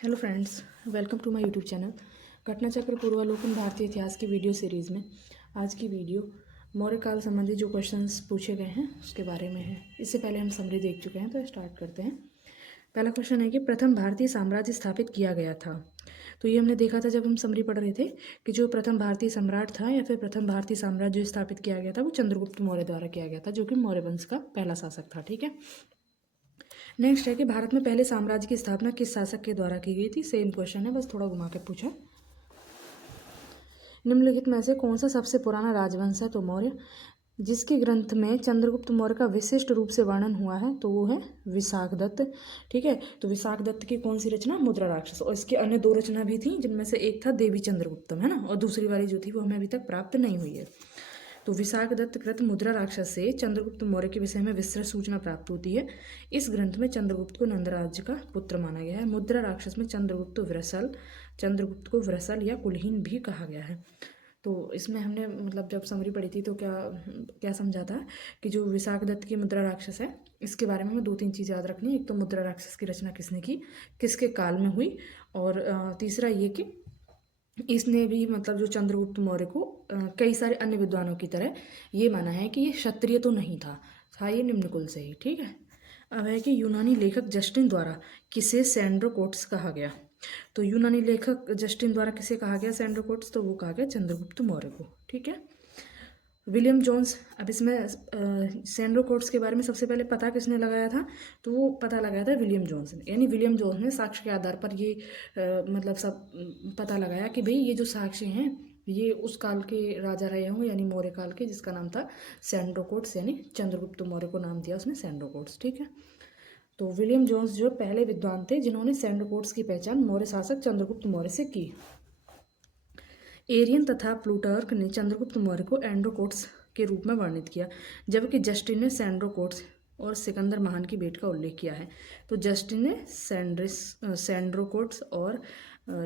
Hello friends, welcome to my YouTube channel घटनाचक्र पूर्वालोकन भारतीय इतिहास की वीडियो सीरीज़ में आज की वीडियो मौर्य काल संबंधी जो क्वेश्चंस पूछे गए हैं उसके बारे में है। इससे पहले हम समरी देख चुके हैं तो स्टार्ट करते हैं। पहला क्वेश्चन है कि प्रथम भारतीय साम्राज्य स्थापित किया गया था। तो ये हमने देखा था जब हम समरी पढ़ रहे थे कि जो प्रथम भारतीय सम्राट था या फिर प्रथम भारतीय साम्राज्य स्थापित किया गया था वो चंद्रगुप्त मौर्य द्वारा किया गया था, जो कि मौर्य वंश का पहला शासक था। ठीक है। नेक्स्ट है कि भारत में पहले साम्राज्य की स्थापना किस शासक के द्वारा की गई थी। सेम क्वेश्चन है, बस थोड़ा घुमा के पूछा। निम्नलिखित में से कौन सा सबसे पुराना राजवंश है? तो मौर्य। जिसके ग्रंथ में चंद्रगुप्त मौर्य का विशिष्ट रूप से वर्णन हुआ है तो वो है विशाखदत्त। ठीक है। तो विशाखदत्त की कौन सी रचना? मुद्रा राक्षस। और इसकी अन्य दो रचना भी थी जिनमें से एक था देवी चंद्रगुप्तम, है ना, और दूसरी वाली जो थी वो हमें अभी तक प्राप्त नहीं हुई है। तो विशाखदत्त कृत मुद्रा राक्षस से चंद्रगुप्त मौर्य के विषय में विस्तृत सूचना प्राप्त होती है। इस ग्रंथ में चंद्रगुप्त को नंदराज्य का पुत्र माना गया है। मुद्रा राक्षस में चंद्रगुप्त को वृषल या कुलहीन भी कहा गया है। तो इसमें हमने मतलब जब समरी पढ़ी थी तो क्या क्या समझा था कि जो विशाखदत्त की मुद्रा राक्षस है इसके बारे में हमें दो तीन चीज़ याद रखनी है। एक तो मुद्रा राक्षस की रचना किसने की, किसके काल में हुई, और तीसरा ये कि इसने भी मतलब जो चंद्रगुप्त मौर्य को कई सारे अन्य विद्वानों की तरह ये माना है कि ये क्षत्रिय तो नहीं था ये निम्न कुल से ही। ठीक है। अब है कि यूनानी लेखक जस्टिन द्वारा किसे सैंड्रोकोट्स कहा गया। तो यूनानी लेखक जस्टिन द्वारा किसे कहा गया सैंड्रोकोट्स? तो वो कहा गया चंद्रगुप्त मौर्य को। ठीक है। William Jones. अब इसमें सैंड्रोकोट्स के बारे में सबसे पहले पता किसने लगाया था? तो वो पता लगाया था विलियम जोन्स ने। यानी विलियम जोन्स ने साक्ष्य के आधार पर ये मतलब सब पता लगाया कि भाई ये जो साक्ष्य हैं ये उस काल के राजा रहे होंगे, यानी मौर्य काल के, जिसका नाम था सैंड्रोकोट्स, यानी चंद्रगुप्त मौर्य को नाम दिया उसने सैंड्रोकोट्स। ठीक है। तो विलियम जोन्स जो पहले विद्वान थे जिन्होंने सैंड्रोकोट्स की पहचान मौर्य शासक चंद्रगुप्त मौर्य से की। एरियन तथा प्लूटार्क ने चंद्रगुप्त मौर्य को एंड्रोकोट्स के रूप में वर्णित किया, जबकि जस्टिन ने सैंड्रोकोट्स और सिकंदर महान की भेंट का उल्लेख किया है। तो जस्टिन ने सैंड्रोकोट्स और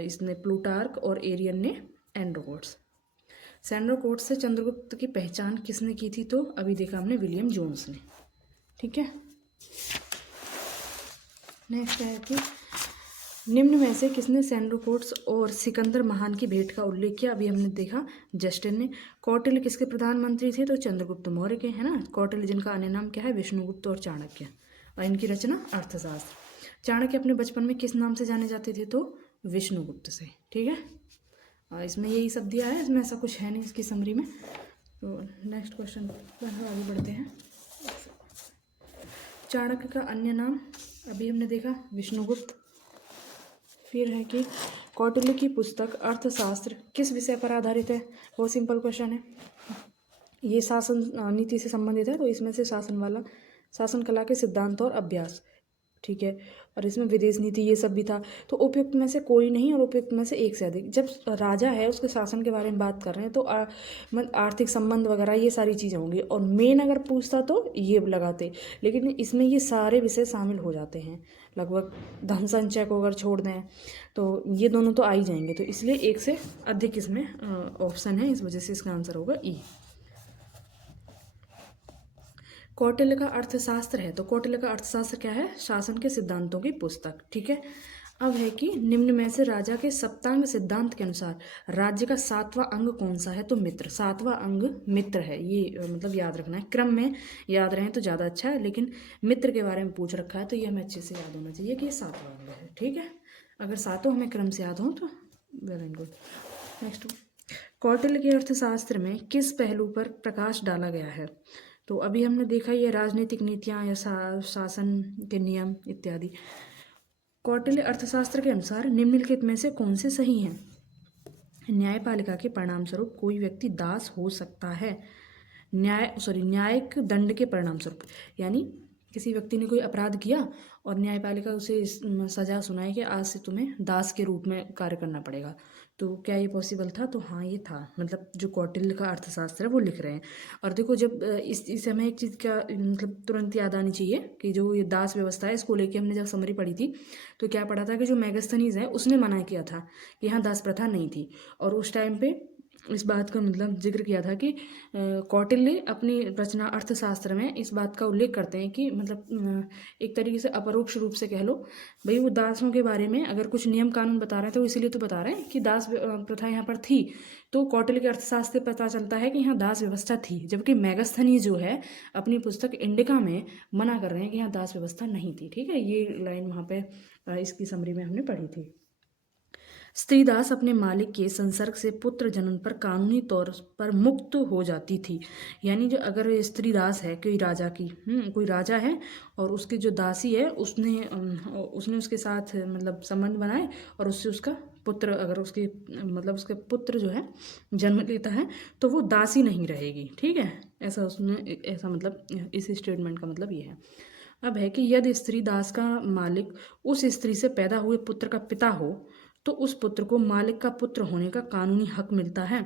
इसने प्लूटार्क और एरियन ने एंड्रोकोट्स। सैंड्रोकोट्स से चंद्रगुप्त की पहचान किसने की थी? तो अभी देखा हमने विलियम जोन्स ने। ठीक है। नेक्स्ट है कि निम्न में से किसने सैंड्रोकोट्स और सिकंदर महान की भेंट का उल्लेख किया? अभी हमने देखा जस्टिन ने। कौटिल्य किसके प्रधानमंत्री थे? तो चंद्रगुप्त मौर्य के, है ना। कौटिल्य जिनका अन्य नाम क्या है? विष्णुगुप्त और चाणक्य। और इनकी रचना अर्थशास्त्र। चाणक्य अपने बचपन में किस नाम से जाने जाते थे? तो विष्णुगुप्त से। ठीक है। और इसमें यही सब दिया है, इसमें ऐसा कुछ है नहीं इसकी समरी में। तो नेक्स्ट क्वेश्चन पर आगे बढ़ते हैं। चाणक्य का अन्य नाम अभी हमने देखा विष्णुगुप्त। फिर है कि कौटिल्य की पुस्तक अर्थशास्त्र किस विषय पर आधारित है? बहुत सिंपल क्वेश्चन है। ये शासन नीति से संबंधित है, तो इसमें से शासन कला के सिद्धांत और अभ्यास। ठीक है। और इसमें विदेश नीति ये सब भी था। तो उपयुक्त में से कोई नहीं और उपयुक्त में से एक से अधिक। जब राजा है उसके शासन के बारे में बात कर रहे हैं तो आर्थिक संबंध वगैरह ये सारी चीज़ें होंगी, और मेन अगर पूछता तो ये लगाते, लेकिन इसमें ये सारे विषय शामिल हो जाते हैं लगभग। धन संचय को अगर छोड़ दें तो ये दोनों तो आ ही जाएंगे, तो इसलिए एक से अधिक इसमें ऑप्शन है, इस वजह से इसका आंसर होगा ई। कौटिल्य का अर्थशास्त्र है, तो कौटिल्य का अर्थशास्त्र क्या है? शासन के सिद्धांतों की पुस्तक। ठीक है। अब है कि निम्न में से राजा के सप्तांग सिद्धांत के अनुसार राज्य का 7वां अंग कौन सा है? तो मित्र। 7वां अंग मित्र है, ये मतलब याद रखना है। क्रम में याद रहे तो ज़्यादा अच्छा है, लेकिन मित्र के बारे में पूछ रखा है तो ये हमें अच्छे से याद होना चाहिए कि ये 7वां अंग है। ठीक है। अगर सातों हमें क्रम से याद हो तो वेरी गुड। नेक्स्ट, कौटिल्य के अर्थशास्त्र में किस पहलू पर प्रकाश डाला गया है? तो अभी हमने देखा ये राजनीतिक नीतियाँ या शासन के नियम इत्यादि। कौटिल्य अर्थशास्त्र के अनुसार निम्नलिखित में से कौन से सही हैं? न्यायपालिका के परिणाम स्वरूप कोई व्यक्ति दास हो सकता है। न्यायिक दंड के परिणाम स्वरूप, यानी किसी व्यक्ति ने कोई अपराध किया और न्यायपालिका उसे सजा सुनाए कि आज से तुम्हें दास के रूप में कार्य करना पड़ेगा। तो क्या ये पॉसिबल था? तो हाँ ये था। मतलब जो कौटिल्य का अर्थशास्त्र है वो लिख रहे हैं। और देखो जब इस समय एक चीज़ का मतलब तुरंत याद आनी चाहिए कि जो ये दास व्यवस्था है इसको लेके हमने जब समरी पढ़ी थी तो क्या पढ़ा था कि जो मैगस्थनीज है उसने मना किया था कि यहाँ दास प्रथा नहीं थी। और उस टाइम पे इस बात का मतलब जिक्र किया था कि कौटिल्य अपनी रचना अर्थशास्त्र में इस बात का उल्लेख करते हैं कि मतलब एक तरीके से अपरोक्ष रूप से कह लो, भाई वो दासों के बारे में अगर कुछ नियम कानून बता रहे हैं तो इसीलिए तो बता रहे हैं कि दास प्रथा यहाँ पर थी। तो कौटिल्य के अर्थशास्त्र से पता चलता है कि यहाँ दास व्यवस्था थी, जबकि मेगस्थनी जो है अपनी पुस्तक इंडिका में मना कर रहे हैं कि यहाँ दास व्यवस्था नहीं थी। ठीक है, ये लाइन वहाँ पे इसकी समरी में हमने पढ़ी थी। स्त्रीदास अपने मालिक के संसर्ग से पुत्र जनन पर कानूनी तौर पर मुक्त हो जाती थी। यानी जो अगर स्त्रीदास है कोई राजा की, कोई राजा है और उसकी जो दासी है उसने उसके साथ मतलब संबंध बनाए और उससे उसका पुत्र अगर उसके मतलब उसके पुत्र जो है जन्म लेता है तो वो दासी नहीं रहेगी। ठीक है, ऐसा मतलब इस स्टेटमेंट का मतलब ये है। अब है कि यदि स्त्री दास का मालिक उस स्त्री से पैदा हुए पुत्र का पिता हो तो उस पुत्र को मालिक का पुत्र होने का कानूनी हक मिलता है।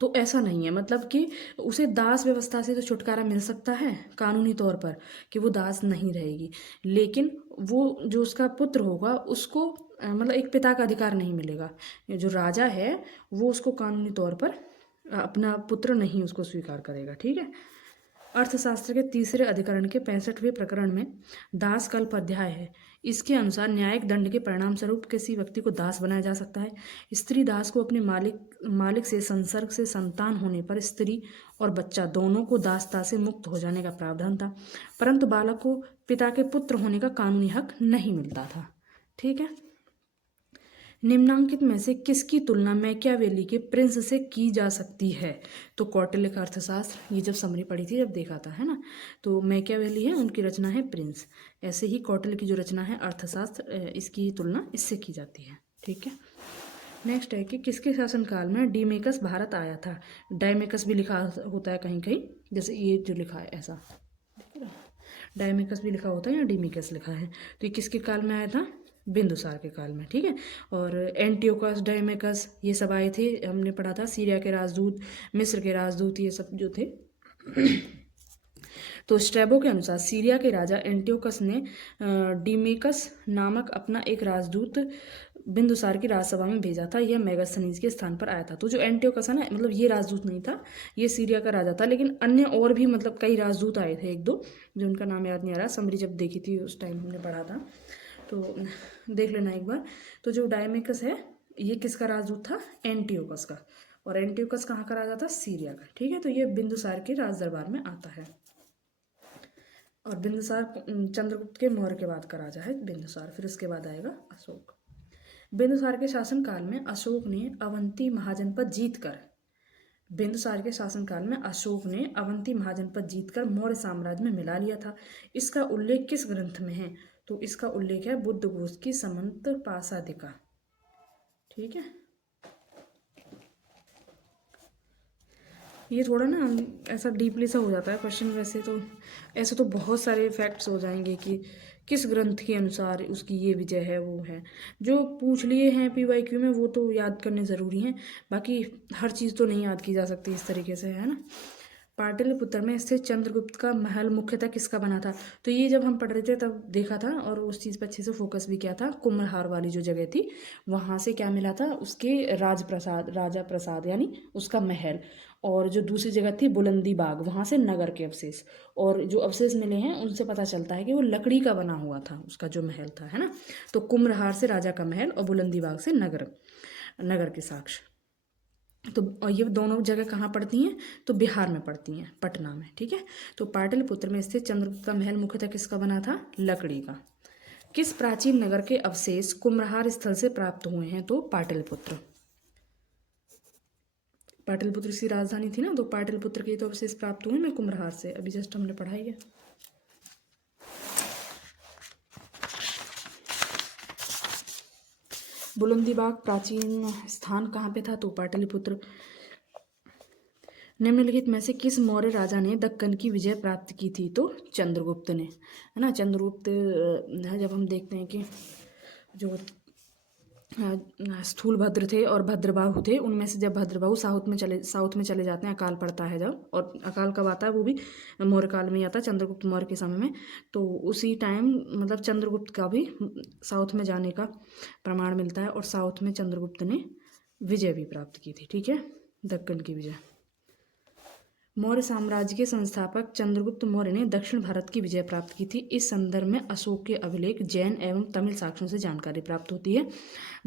तो ऐसा नहीं है, मतलब कि उसे दास व्यवस्था से तो छुटकारा मिल सकता है कानूनी तौर पर कि वो दास नहीं रहेगी, लेकिन वो जो उसका पुत्र होगा उसको मतलब एक पिता का अधिकार नहीं मिलेगा। ये जो राजा है वो उसको कानूनी तौर पर अपना पुत्र नहीं उसको स्वीकार करेगा। ठीक है, अर्थशास्त्र के तीसरे अधिकरण के 65वें प्रकरण में दास कल्प अध्याय है। इसके अनुसार न्यायिक दंड के परिणाम स्वरूप किसी व्यक्ति को दास बनाया जा सकता है। स्त्री दास को अपने मालिक से संसर्ग से संतान होने पर स्त्री और बच्चा दोनों को दासता से मुक्त हो जाने का प्रावधान था, परंतु बालक को पिता के पुत्र होने का कानूनी हक नहीं मिलता था। ठीक है, निम्नांकित में से किसकी तुलना मैकियावेली के प्रिंस से की जा सकती है? तो कौटिल्य का अर्थशास्त्र, ये जब समरी पढ़ी थी जब देखा था, है ना, तो मैकियावेली है उनकी रचना है प्रिंस। ऐसे ही कौटिल्य की जो रचना है अर्थशास्त्र, इसकी तुलना इससे की जाती है। ठीक है, नेक्स्ट है कि किसके शासनकाल में डीमेकस भारत आया था? डायमेकस भी लिखा होता है कहीं कहीं, जैसे ये जो लिखा है ऐसा डायमेकस भी लिखा होता है या डीमेकस लिखा है, तो ये किसके काल में आया था? बिंदुसार के काल में। ठीक है, और एंटियोकस डायमेकस ये सब आए थे, हमने पढ़ा था, सीरिया के राजदूत, मिस्र के राजदूत, ये सब जो थे। तो स्ट्रैबो के अनुसार सीरिया के राजा एंटियोकस ने डीमेकस नामक अपना एक राजदूत बिंदुसार की राजसभा में भेजा था। यह मेगास्थनीज के स्थान पर आया था। तो जो एंटियोकस है ना, मतलब ये राजदूत नहीं था, ये सीरिया का राजा था, लेकिन अन्य और भी मतलब कई राजदूत आए थे, एक दो, जो उनका नाम याद नहीं आ रहा। समरी जब देखी थी उस टाइम हमने पढ़ा था, तो देख लेना एक बार। तो जो डायमेकस है ये किसका राजदूत था? एंटियोकस का। और एंटियोकस कहाँ का राजा था? सीरिया का। ठीक है, तो ये बिंदुसार के राज दरबार में आता है। और बिंदुसार चंद्रगुप्त के मौर्य के बाद का राजा है बिंदुसार, फिर उसके बाद आएगा अशोक। बिंदुसार के शासनकाल में अशोक ने अवंती महाजनपद जीतकर बिंदुसार के शासनकाल में अशोक ने अवंती महाजनपद जीतकर मौर्य साम्राज्य में मिला लिया था। इसका उल्लेख किस ग्रंथ में है? तो इसका उल्लेख है बुद्धघोष की समंत पासादिका। ठीक है, ये थोड़ा ना ऐसा डीपली सा हो जाता है क्वेश्चन, वैसे तो ऐसे तो बहुत सारे फैक्ट्स हो जाएंगे कि किस ग्रंथ के अनुसार उसकी ये विजय है, वो है जो पूछ लिए हैं PYQ में, वो तो याद करने ज़रूरी हैं, बाकी हर चीज़ तो नहीं याद की जा सकती इस तरीके से, है ना। पाटलिपुत्र में स्थित चंद्रगुप्त का महल मुख्यतः किसका बना था? तो ये जब हम पढ़ रहे थे तब देखा था और उस चीज़ पर अच्छे से फोकस भी किया था। कुम्भलहार वाली जो जगह थी वहाँ से क्या मिला था? उसके राजा प्रसाद यानी उसका महल, और जो दूसरी जगह थी बुलंदी बाग, वहाँ से नगर के अवशेष, और जो अवशेष मिले हैं उनसे पता चलता है कि वो लकड़ी का बना हुआ था उसका जो महल था, है ना। तो कुम्भलहार से राजा का महल और बुलंदी बाग से नगर के साक्ष्य। तो और ये दोनों जगह कहाँ पड़ती हैं? तो बिहार में पड़ती हैं, पटना में। ठीक है, तो पाटलिपुत्र में स्थित चंद्रगुप्त का महल मुख्यतः किसका बना था? लकड़ी का। किस प्राचीन नगर के अवशेष कुम्भलहार स्थल से प्राप्त हुए हैं? तो पाटलिपुत्र की राजधानी थी ना, तो पाटलिपुत्र के तो अवशेष प्राप्त हुए हैं कुम्भलहार से, अभी जस्ट हमने पढ़ाई है। बुलंदी बाग प्राचीन स्थान कहाँ पे था? तो पाटलिपुत्र। निम्नलिखित में से किस मौर्य राजा ने दक्कन की विजय प्राप्त की थी? तो चंद्रगुप्त ने, है ना। चंद्रगुप्त जब हम देखते हैं कि जो स्थूलभद्र थे और भद्रबाहु थे, उनमें से जब भद्रबाहु साउथ में चले जाते हैं, अकाल पड़ता है जब, और अकाल कब आता है? वो भी मौर्य काल में ही आता है, चंद्रगुप्त मौर्य के समय में। तो उसी टाइम मतलब चंद्रगुप्त का भी साउथ में जाने का प्रमाण मिलता है, और साउथ में चंद्रगुप्त ने विजय भी प्राप्त की थी। ठीक है, दक्कन की विजय। मौर्य साम्राज्य के संस्थापक चंद्रगुप्त मौर्य ने दक्षिण भारत की विजय प्राप्त की थी। इस संदर्भ में अशोक के अभिलेख, जैन एवं तमिल साक्ष्यों से जानकारी प्राप्त होती है।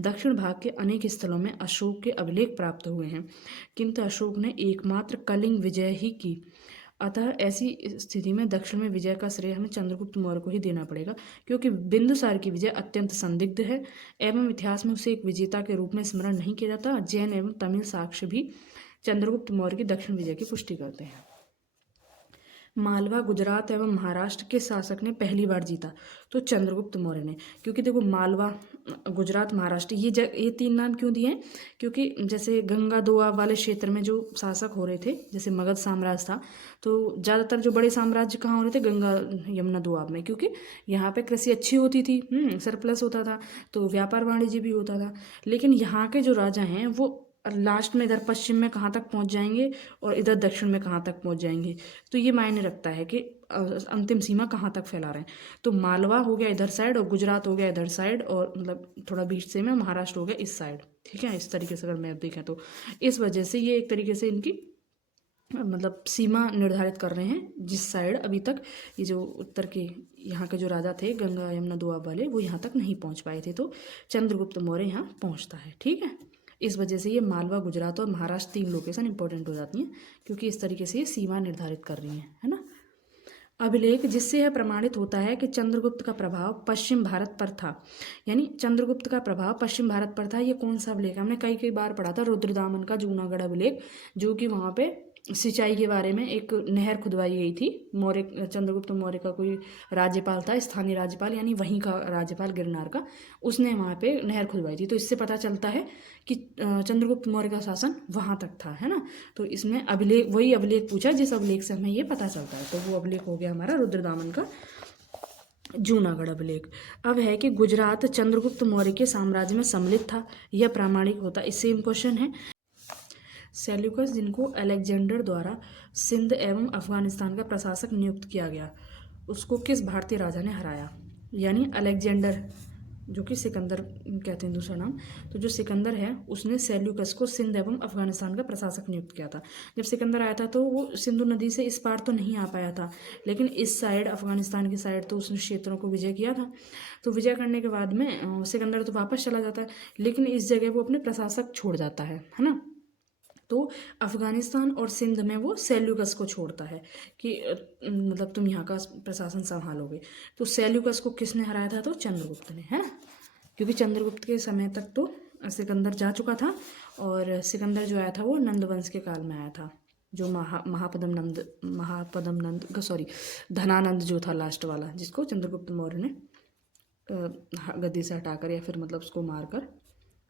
दक्षिण भाग के अनेक स्थलों में अशोक के अभिलेख प्राप्त हुए हैं, किंतु अशोक ने एकमात्र कलिंग विजय ही की। अतः ऐसी स्थिति में दक्षिण में विजय का श्रेय हमें चंद्रगुप्त मौर्य को ही देना पड़ेगा, क्योंकि बिंदुसार की विजय अत्यंत संदिग्ध है एवं इतिहास में उसे एक विजेता के रूप में स्मरण नहीं किया जाता। जैन एवं तमिल साक्ष्य भी चंद्रगुप्त मौर्य की दक्षिण विजय की पुष्टि करते हैं। मालवा, गुजरात एवं महाराष्ट्र के शासक ने पहली बार जीता तो चंद्रगुप्त मौर्य ने, क्योंकि देखो मालवा, गुजरात, महाराष्ट्र ये 3 नाम क्यों दिए हैं, क्योंकि जैसे गंगा दोआब वाले क्षेत्र में जो शासक हो रहे थे, जैसे मगध साम्राज्य था, तो ज़्यादातर जो बड़े साम्राज्य कहाँ हो रहे थे, गंगा यमुना दोआब में, क्योंकि यहाँ पे कृषि अच्छी होती थी, सरप्लस होता था, तो व्यापार वाणिज्य भी होता था। लेकिन यहाँ के जो राजा हैं वो लास्ट में इधर पश्चिम में कहाँ तक पहुँच जाएंगे और इधर दक्षिण में कहाँ तक पहुँच जाएंगे, तो ये मायने रखता है कि अंतिम सीमा कहाँ तक फैला रहे हैं। तो मालवा हो गया इधर साइड और गुजरात हो गया इधर साइड, और मतलब थोड़ा बीच से में महाराष्ट्र हो गया इस साइड। ठीक है, इस तरीके से अगर मैप देखें तो इस वजह से ये एक तरीके से इनकी मतलब सीमा निर्धारित कर रहे हैं, जिस साइड अभी तक ये जो उत्तर के यहाँ के जो राजा थे गंगा यमुना दोआब वाले, वो यहाँ तक नहीं पहुँच पाए थे, तो चंद्रगुप्त मौर्य यहाँ पहुँचता है। ठीक है, इस वजह से ये मालवा, गुजरात और महाराष्ट्र 3 लोकेशन इंपॉर्टेंट हो जाती हैं, क्योंकि इस तरीके से ये सीमा निर्धारित कर रही हैं, है ना। अभिलेख, जिससे यह प्रमाणित होता है कि चंद्रगुप्त का प्रभाव पश्चिम भारत पर था, यानी चंद्रगुप्त का प्रभाव पश्चिम भारत पर था। ये कौन सा अभिलेख, हमने कई बार पढ़ा था, रुद्रदामन का जूनागढ़ अभिलेख, जो कि वहाँ पे सिंचाई के बारे में एक नहर खुदवाई गई थी। चंद्रगुप्त मौर्य का कोई राज्यपाल था, स्थानीय राज्यपाल, यानी वहीं का राज्यपाल गिरनार का, उसने वहाँ पे नहर खुदवाई थी। तो इससे पता चलता है कि चंद्रगुप्त मौर्य का शासन वहाँ तक था, है ना। तो इसमें अभिलेख, वही अभिलेख पूछा जिस अभिलेख से हमें ये पता चलता है, तो वो अभिलेख हो गया हमारा रुद्रदामन का जूनागढ़ अभिलेख। अब है कि गुजरात चंद्रगुप्त मौर्य के साम्राज्य में सम्मिलित था, यह प्रामाणिक होता, इससे क्वेश्चन है। सेल्यूकस, जिनको अलेक्जेंडर द्वारा सिंध एवं अफगानिस्तान का प्रशासक नियुक्त किया गया, उसको किस भारतीय राजा ने हराया, यानी अलेक्जेंडर, जो कि सिकंदर कहते हैं दूसरा नाम, तो जो सिकंदर है उसने सेल्यूकस को सिंध एवं अफगानिस्तान का प्रशासक नियुक्त किया था। जब सिकंदर आया था तो वो सिंधु नदी से इस पार तो नहीं आ पाया था, लेकिन इस साइड अफगानिस्तान की साइड तो उसने क्षेत्रों को विजय किया था। तो विजय करने के बाद में सिकंदर तो वापस चला जाता है, लेकिन इस जगह वो अपने प्रशासक छोड़ जाता है ना। तो अफगानिस्तान और सिंध में वो सेल्यूकस को छोड़ता है कि मतलब तुम यहाँ का प्रशासन संभालोगे। तो सेल्यूकस को किसने हराया था, तो चंद्रगुप्त ने, है ना, क्योंकि चंद्रगुप्त के समय तक तो सिकंदर जा चुका था, और सिकंदर जो आया था वो नंद वंश के काल में आया था, जो धनानंद जो था लास्ट वाला, जिसको चंद्रगुप्त मौर्य ने गद्दी से हटाकर या फिर मतलब उसको मारकर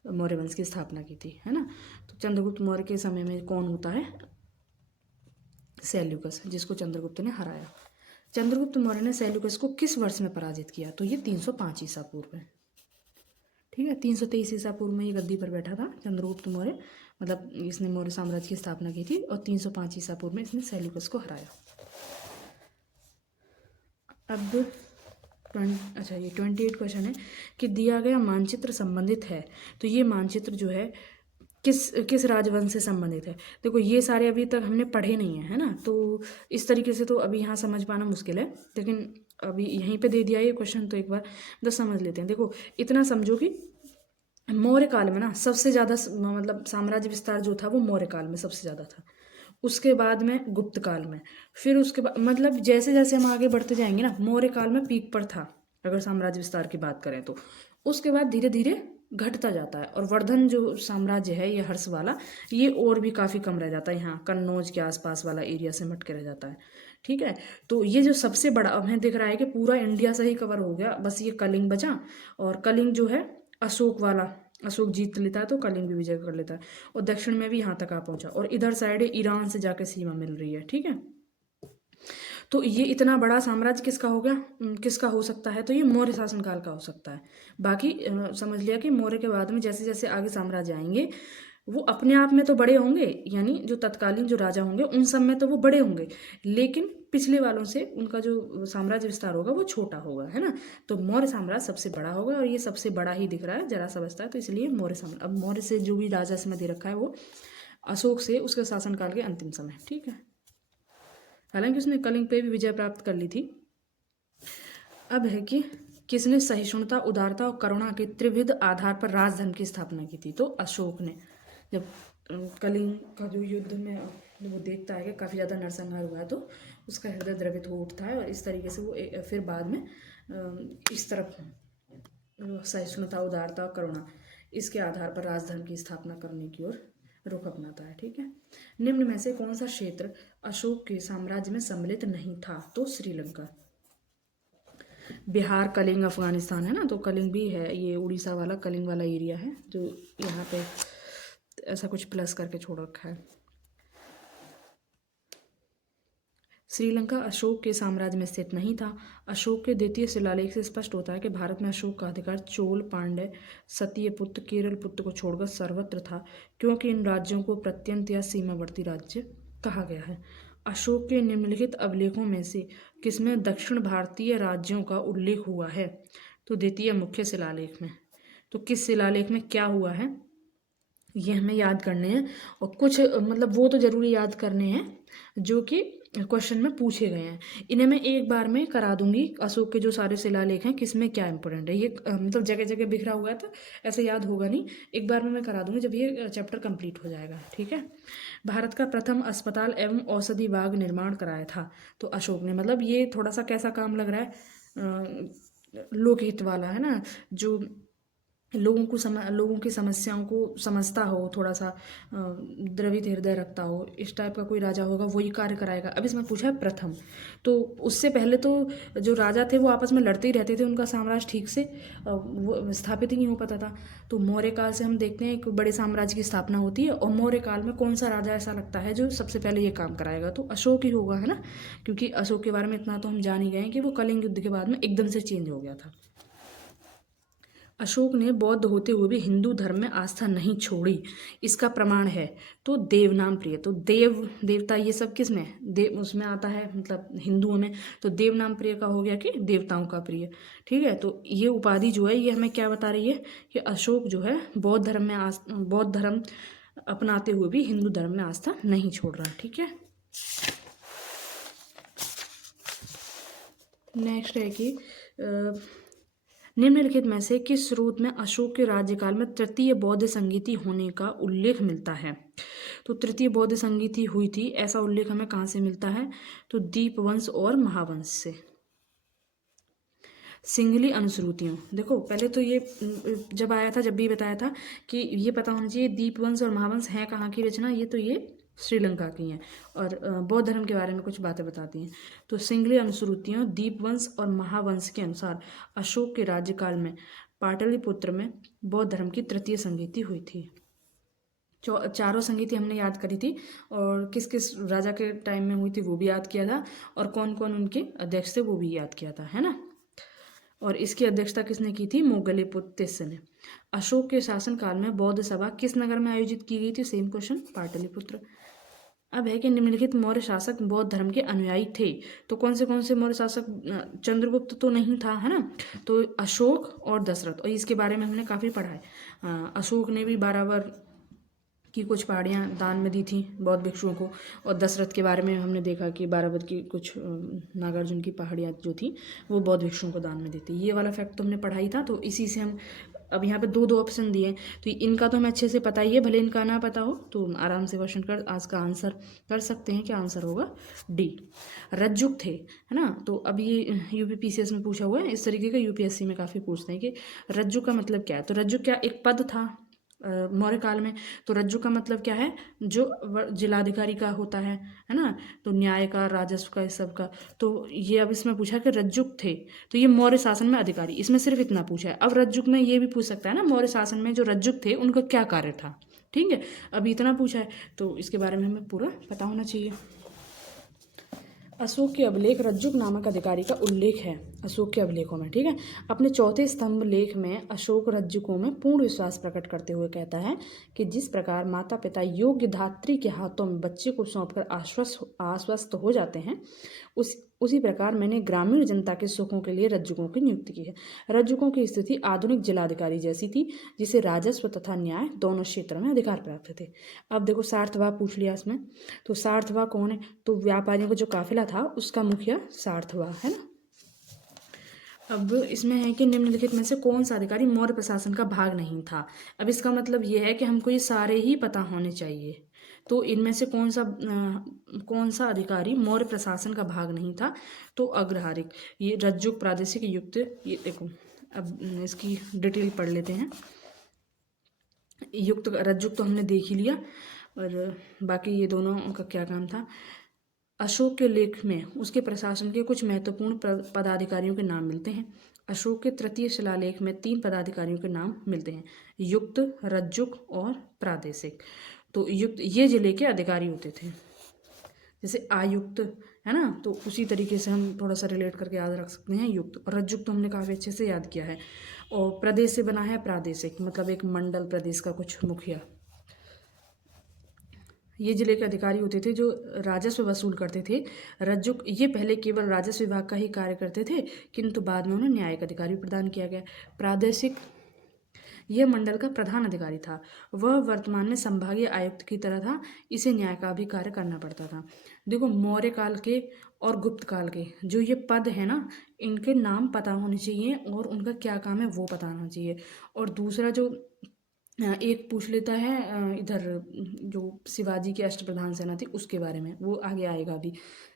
मौर्य वंश की स्थापना की थी, है ना। तो चंद्रगुप्त मौर्य के समय में कौन होता है, सेल्यूकस, जिसको चंद्रगुप्त ने हराया। चंद्रगुप्त मौर्य ने सेल्यूकस को किस वर्ष में पराजित किया, तो ये 305 ईसा पूर्व में। ठीक है, 323 ईसा पूर्व में ये गद्दी पर बैठा था चंद्रगुप्त मौर्य, मतलब इसने मौर्य साम्राज्य की स्थापना की थी, और 305 ईसा पूर्व में इसने सेल्यूकस को हराया। अब अच्छा, ये 28 क्वेश्चन है कि दिया गया मानचित्र संबंधित है, तो ये मानचित्र जो है किस राजवंश से संबंधित है। देखो ये सारे अभी तक हमने पढ़े नहीं है ना, तो इस तरीके से तो अभी यहाँ समझ पाना मुश्किल है, लेकिन अभी यहीं पे दे दिया ये क्वेश्चन, तो एक बार तो समझ लेते हैं। देखो इतना समझो कि मौर्य काल में ना सबसे ज़्यादा मतलब साम्राज्य विस्तार जो था वो मौर्य काल में सबसे ज़्यादा था, उसके बाद में गुप्त काल में, फिर उसके बाद मतलब जैसे जैसे हम आगे बढ़ते जाएंगे ना, मौर्य काल में पीक पर था अगर साम्राज्य विस्तार की बात करें तो, उसके बाद धीरे धीरे घटता जाता है, और वर्धन जो साम्राज्य है ये हर्ष वाला, ये और भी काफ़ी कम रह जाता है, यहाँ कन्नौज के आसपास वाला एरिया से मट के रह जाता है। ठीक है, तो ये जो सबसे बड़ा हमें दिख रहा है कि पूरा इंडिया से ही कवर हो गया, बस ये कलिंग बचा, और कलिंग जो है अशोक वाला, अशोक जीत लेता है तो कलिंग भी विजय कर लेता है, और दक्षिण में भी यहाँ तक आ पहुंचा, और इधर साइड ईरान से जाके सीमा मिल रही है। ठीक है, तो ये इतना बड़ा साम्राज्य किसका हो गया, किसका हो सकता है, तो ये मौर्य शासनकाल का हो सकता है। बाकी समझ लिया कि मौर्य के बाद में जैसे जैसे आगे साम्राज्य आएंगे, वो अपने आप में तो बड़े होंगे, यानी जो तत्कालीन जो राजा होंगे उन सब में तो वो बड़े होंगे, लेकिन पिछले वालों से उनका जो साम्राज्य विस्तार होगा वो छोटा होगा, है ना। तो मौर्य साम्राज्य सबसे बड़ा होगा, और ये सबसे बड़ा ही दिख रहा है, जरा सा बचता है, तो इसलिए मौर्य साम्राज्य। अब मौर्य से जो भी राजा समय दे रखा है वो अशोक से उसके शासनकाल के अंतिम समय, ठीक है। हालांकि उसने कलिंग पे भी विजय प्राप्त कर ली थी। अब है कि किसने सहिष्णुता, उदारता और करुणा के त्रिविध आधार पर राजधर्म की स्थापना की थी? तो अशोक ने। जब कलिंग का जो युद्ध में वो देखता है कि काफ़ी ज़्यादा नरसंहार हुआ है, तो उसका हृदय द्रवित हो उठता है, और इस तरीके से वो फिर बाद में इस तरफ सहिष्णुता, उदारता और करुणा इसके आधार पर राजधर्म की स्थापना करने की ओर रुख अपनाता है, ठीक है। निम्न में से कौन सा क्षेत्र अशोक के साम्राज्य में सम्मिलित नहीं था? तो श्रीलंका। बिहार, कलिंग, अफगानिस्तान है ना, तो कलिंग भी है, ये उड़ीसा वाला कलिंग वाला एरिया है, जो यहाँ पे ऐसा कुछ प्लस करके छोड़ रखा है। श्रीलंका अशोक के साम्राज्य में स्थित नहीं था। अशोक के द्वितीय शिलालेख से स्पष्ट होता है कि भारत में अशोक का अधिकार चोल, पांड्य, सत्यपुत्र, केरल पुत्र को छोड़कर सर्वत्र था, क्योंकि इन राज्यों को प्रत्यंत या सीमावर्ती राज्य कहा गया है। अशोक के निम्नलिखित अभिलेखों में से किसमें दक्षिण भारतीय राज्यों का उल्लेख हुआ है? तो द्वितीय मुख्य शिलालेख में। तो किस शिलालेख में क्या हुआ है ये हमें याद करने हैं, और कुछ मतलब वो तो जरूरी याद करने हैं जो कि क्वेश्चन में पूछे गए हैं। इन्हें मैं एक बार में करा दूंगी, अशोक के जो सारे शिलालेख हैं किसमें क्या इंपॉर्टेंट है, ये मतलब जगह जगह बिखरा हुआ है तो ऐसे याद होगा नहीं, एक बार में मैं करा दूंगी जब ये चैप्टर कंप्लीट हो जाएगा, ठीक है। भारत का प्रथम अस्पताल एवं औषधि बाग निर्माण कराया था? तो अशोक ने। मतलब ये थोड़ा सा कैसा काम लग रहा है, लोकहित वाला है ना, जो लोगों की समस्याओं को समझता हो, थोड़ा सा द्रवित हृदय रखता हो, इस टाइप का कोई राजा होगा वही कार्य कराएगा। अब इसमें पूछा है प्रथम, तो उससे पहले तो जो राजा थे वो आपस में लड़ते ही रहते थे, उनका साम्राज्य ठीक से वो स्थापित ही नहीं हो पाता था। तो मौर्य काल से हम देखते हैं एक बड़े साम्राज्य की स्थापना होती है, और मौर्य काल में कौन सा राजा ऐसा लगता है जो सबसे पहले ये काम कराएगा? तो अशोक ही होगा, है ना, क्योंकि अशोक के बारे में इतना तो हम जान ही गए हैं कि वो कलिंग युद्ध के बाद में एकदम से चेंज हो गया था। अशोक ने बौद्ध होते हुए भी हिंदू धर्म में आस्था नहीं छोड़ी, इसका प्रमाण है? तो देवनाम प्रिय। तो देव देवता ये सब किस में देव उसमें आता है, मतलब हिंदुओं में, तो देवनाम प्रिय का हो गया कि देवताओं का प्रिय, ठीक है। तो ये उपाधि जो है ये हमें क्या बता रही है कि अशोक जो है बौद्ध धर्म अपनाते हुए भी हिंदू धर्म में आस्था नहीं छोड़ रहा, ठीक है। नेक्स्ट है कि निम्नलिखित में से किस स्रोत में अशोक के राज्यकाल में तृतीय बौद्ध संगीति होने का उल्लेख मिलता है? तो तृतीय बौद्ध संगीति हुई थी, ऐसा उल्लेख हमें कहाँ से मिलता है? तो दीपवंश और महावंश से। सिंगली अनुश्रुतियों, देखो पहले तो ये जब आया था, जब भी बताया था कि ये पता होना चाहिए दीपवंश और महावंश हैं कहाँ की रचना, ये तो ये श्रीलंका की हैं, और बौद्ध धर्म के बारे में कुछ बातें बताती हैं। तो सिंगली अनुश्रुतियों, दीपवंश और महावंश के अनुसार अशोक के राज्यकाल में पाटलिपुत्र में बौद्ध धर्म की तृतीय संगीति हुई थी। चारों संगीति हमने याद करी थी, और किस किस राजा के टाइम में हुई थी वो भी याद किया था, और कौन कौन उनके अध्यक्ष थे वो भी याद किया था, है ना। और इसकी अध्यक्षता किसने की थी? मोगलीपुत्र ने। अशोक के शासनकाल में बौद्ध सभा किस नगर में आयोजित की गई थी? Same question, Pataliputra. अब है कि निम्नलिखित मौर्य शासक बौद्ध धर्म के अनुयायी थे? तो कौन से मौर्य शासक? चंद्रगुप्त तो नहीं था, है ना, तो अशोक और दशरथ, और इसके बारे में हमने काफ़ी पढ़ा है। अशोक ने भी 12 बार की कुछ पहाड़ियाँ दान में दी थी बौद्ध भिक्षुओं को, और दशरथ के बारे में हमने देखा कि 12 की कुछ नागार्जुन की पहाड़ियाँ जो थी वो बौद्ध भिक्षुओं को दान में दी थी। ये वाला फैक्ट तो हमने पढ़ा ही था, तो इसी से हम अब यहाँ पे दो ऑप्शन दिए, तो इनका तो हमें अच्छे से पता ही है, भले इनका ना पता हो तो आराम से क्वेश्चन कर आज का आंसर कर सकते हैं। क्या आंसर होगा? डी, रज्जुक थे, है ना। तो अब ये यूपीपीसीएस में पूछा हुआ है, इस तरीके का यूपीएससी में काफ़ी पूछते हैं कि रज्जुक का मतलब क्या है। तो रज्जुक क्या एक पद था मौर्य काल में? तो रज्जु का मतलब क्या है? जो जिलाधिकारी का होता है ना, तो न्याय का, राजस्व का, इस सब का। तो ये अब इसमें पूछा कि रज्जुक थे, तो ये मौर्य शासन में अधिकारी, इसमें सिर्फ इतना पूछा है। अब रज्जुक में ये भी पूछ सकता है ना, मौर्य शासन में जो रज्जुक थे उनका क्या कार्य था, ठीक है। अभी इतना पूछा है तो इसके बारे में हमें पूरा पता होना चाहिए। अशोक के अभिलेख रज्जुक नामक अधिकारी का उल्लेख है अशोक के अभिलेखों में, ठीक है। अपने चौथे स्तंभ लेख में अशोक रज्जुकों में पूर्ण विश्वास प्रकट करते हुए कहता है कि जिस प्रकार माता पिता योग्य धात्री के हाथों में बच्चे को सौंपकर आश्वस्त हो जाते हैं, उसी प्रकार मैंने ग्रामीण जनता के सुखों के लिए रज्जुकों की नियुक्ति की है। रज्जुकों की स्थिति आधुनिक जिलाधिकारी जैसी थी, जिसे राजस्व तथा न्याय दोनों क्षेत्र में अधिकार प्राप्त थे। अब देखो सार्थवाह पूछ लिया इसमें, तो सार्थवाह कौन है? तो व्यापारियों का जो काफिला था उसका मुखिया सार्थवाह है ना। अब इसमें है कि निम्नलिखित में से कौन सा अधिकारी मौर्य प्रशासन का भाग नहीं था। अब इसका मतलब ये है कि हमको ये सारे ही पता होने चाहिए। तो इनमें से कौन सा अधिकारी मौर्य प्रशासन का भाग नहीं था? तो अग्रहारिक, ये रज्जुक, प्रादेशिक, युक्त। ये देखो अब इसकी डिटेल पढ़ लेते हैं। युक्त रज्जुक तो हमने देख ही लिया, और बाकी ये दोनों का क्या काम था। अशोक के लेख में उसके प्रशासन के कुछ महत्वपूर्ण पदाधिकारियों के नाम मिलते हैं। अशोक के तृतीय शिलालेख में 3 पदाधिकारियों के नाम मिलते हैं, युक्त, रज्जुक और प्रादेशिक। तो युक्त ये जिले के अधिकारी होते थे, जैसे आयुक्त है ना, तो उसी तरीके से हम थोड़ा सा रिलेट करके याद रख सकते हैं। युक्त और रज्जुक तो हमने काफ़ी अच्छे से याद किया है। और प्रदेश से बना है प्रादेशिक, मतलब एक मंडल प्रदेश का कुछ मुखिया। ये जिले के अधिकारी होते थे जो राजस्व वसूल करते थे। रज्जुक ये पहले केवल राजस्व विभाग का ही कार्य करते थे, किंतु बाद में उन्हें न्यायिक अधिकारी प्रदान किया गया। प्रादेशिक यह मंडल का प्रधान अधिकारी था। वह वर्तमान में संभागीय आयुक्त की तरह था। इसे न्याय का भी कार्य करना पड़ता था। देखो मौर्य काल के और गुप्त काल के जो ये पद है ना, इनके नाम पता होने चाहिए और उनका क्या काम है वो पता होना चाहिए। और दूसरा जो एक पूछ लेता है इधर जो शिवाजी की अष्टप्रधान सेना थी उसके बारे में, वो आगे आएगा अभी।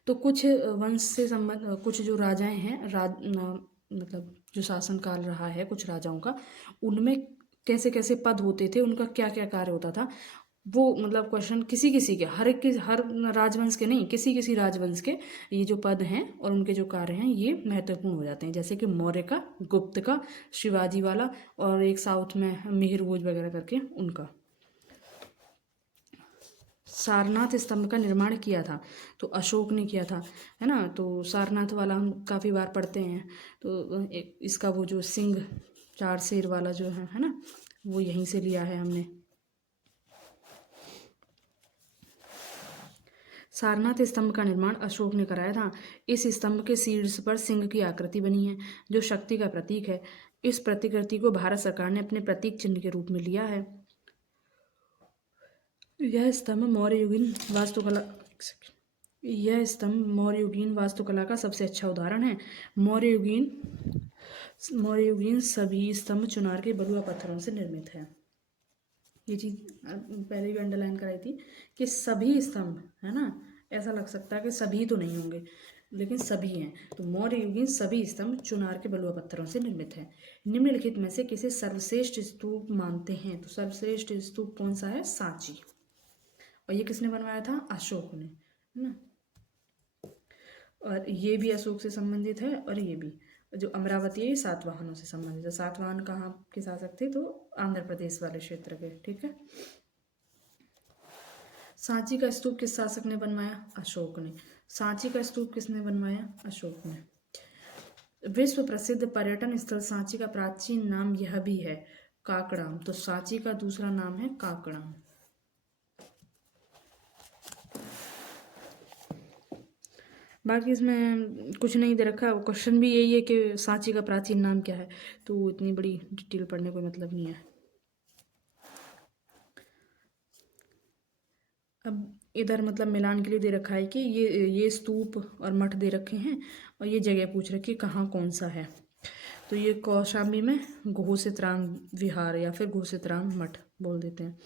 तो कुछ वंश से संबंध कुछ जो राजाएं हैं मतलब जो शासन काल रहा है कुछ राजाओं का, उनमें कैसे कैसे पद होते थे, उनका क्या क्या कार्य होता था, वो मतलब क्वेश्चन किसी किसी के हर राजवंश के नहीं, किसी किसी राजवंश के ये जो पद हैं और उनके जो कार्य हैं ये महत्वपूर्ण हो जाते हैं। जैसे कि मौर्य का, गुप्त का, शिवाजी वाला, और एक साउथ में मिहिर भोज वगैरह करके उनका। सारनाथ स्तंभ का निर्माण किया था तो अशोक ने किया था, है ना। तो सारनाथ वाला हम काफ़ी बार पढ़ते हैं। तो इसका वो जो सिंह 4 शेर वाला जो है ना, वो यहीं से लिया है हमने। सारनाथ स्तंभ का निर्माण अशोक ने कराया था। इस स्तंभ के शीर्ष पर सिंह की आकृति बनी है जो शक्ति का प्रतीक है। इस प्रतिकृति को भारत सरकार ने अपने प्रतीक चिन्ह के रूप में लिया है। यह स्तंभ मौर्य युगीन वास्तुकला का सबसे अच्छा उदाहरण है। मौर्य युगीन सभी स्तंभ चुनार के बलुआ पत्थरों से निर्मित है। ये चीज़ पहले भी अंडरलाइन कराई थी कि सभी स्तंभ, है ना, ऐसा लग सकता है कि सभी तो नहीं होंगे लेकिन सभी हैं। तो मौर्य युगीन सभी स्तंभ चुनार के बलुआ पत्थरों से निर्मित है। निम्नलिखित में से किसे सर्वश्रेष्ठ स्तूप मानते हैं? तो सर्वश्रेष्ठ स्तूप कौन सा है? सांची। और ये किसने बनवाया था? अशोक ने, है ना। और ये भी अशोक से संबंधित है, और ये भी जो अमरावती है ये सातवाहनों से संबंधित है। सातवाहन कहाँ के शासक थे? तो आंध्र प्रदेश वाले क्षेत्र के, ठीक है। सांची का स्तूप किस शासक ने बनवाया? अशोक ने। सांची का स्तूप किसने बनवाया? अशोक ने। विश्व प्रसिद्ध पर्यटन स्थल सांची का प्राचीन नाम यह भी है, काकड़ाम। तो सांची का दूसरा नाम है काकड़ाम। बाकी इसमें कुछ नहीं दे रखा, क्वेश्चन भी यही है कि सांची का प्राचीन नाम क्या है, तो इतनी बड़ी डिटेल पढ़ने कोई मतलब नहीं है। अब इधर मतलब मिलान के लिए दे रखा है कि ये स्तूप और मठ दे रखे हैं, और ये जगह पूछ रखी है कहाँ कौन सा है। तो ये कौशाम्बी में घोषितराम विहार या फिर घोषितराम मठ बोल देते हैं।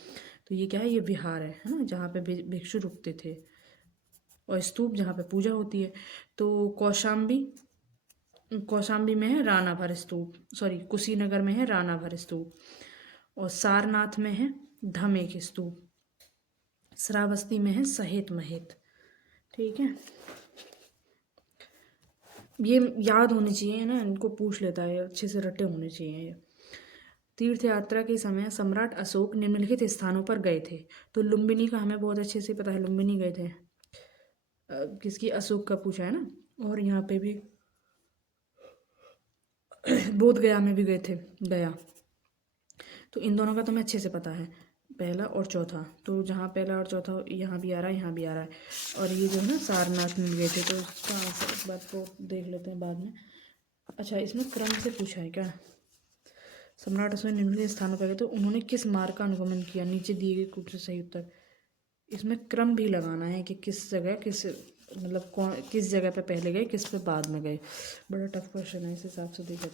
तो ये क्या है? ये विहार है ना, जहाँ पे भिक्षु रुकते थे, और स्तूप जहाँ पे पूजा होती है। तो कौशाम्बी में है रानाभर स्तूप, सॉरी कुशीनगर में है रानाभर स्तूप, और सारनाथ में है धमेक स्तूप, श्रावस्ती में है सहेत महेत, ठीक है। ये याद होने चाहिए ना, इनको पूछ लेता है, अच्छे से रटे होने चाहिए ये। तीर्थ यात्रा के समय सम्राट अशोक निम्नलिखित स्थानों पर गए थे। तो लुम्बिनी का हमें बहुत अच्छे से पता है, लुम्बिनी गए थे। किसकी, अशोक का पूछा है ना। और यहाँ पे भी बोध गया में भी गए थे, गया। तो इन दोनों का तो मैं अच्छे से पता है, पहला और चौथा। तो जहाँ पहला और चौथा यहाँ भी आ रहा है, यहाँ भी आ रहा है। और ये जो है ना सारनाथ में गए थे, तो इसका आंसर इस बात को देख लेते हैं बाद में। अच्छा, इसमें क्रम से पूछा है क्या। सम्राट अशोक निम्नलिखित स्थानों पर गए तो उन्होंने किस मार्ग का अनुगमन किया, नीचे दिए गए कुछ सही उत्तर। इसमें क्रम भी लगाना है कि किस जगह किस, मतलब कौन किस जगह पे पहले गए, किस पे बाद में गए। बड़ा टफ क्वेश्चन है इस हिसाब से देखे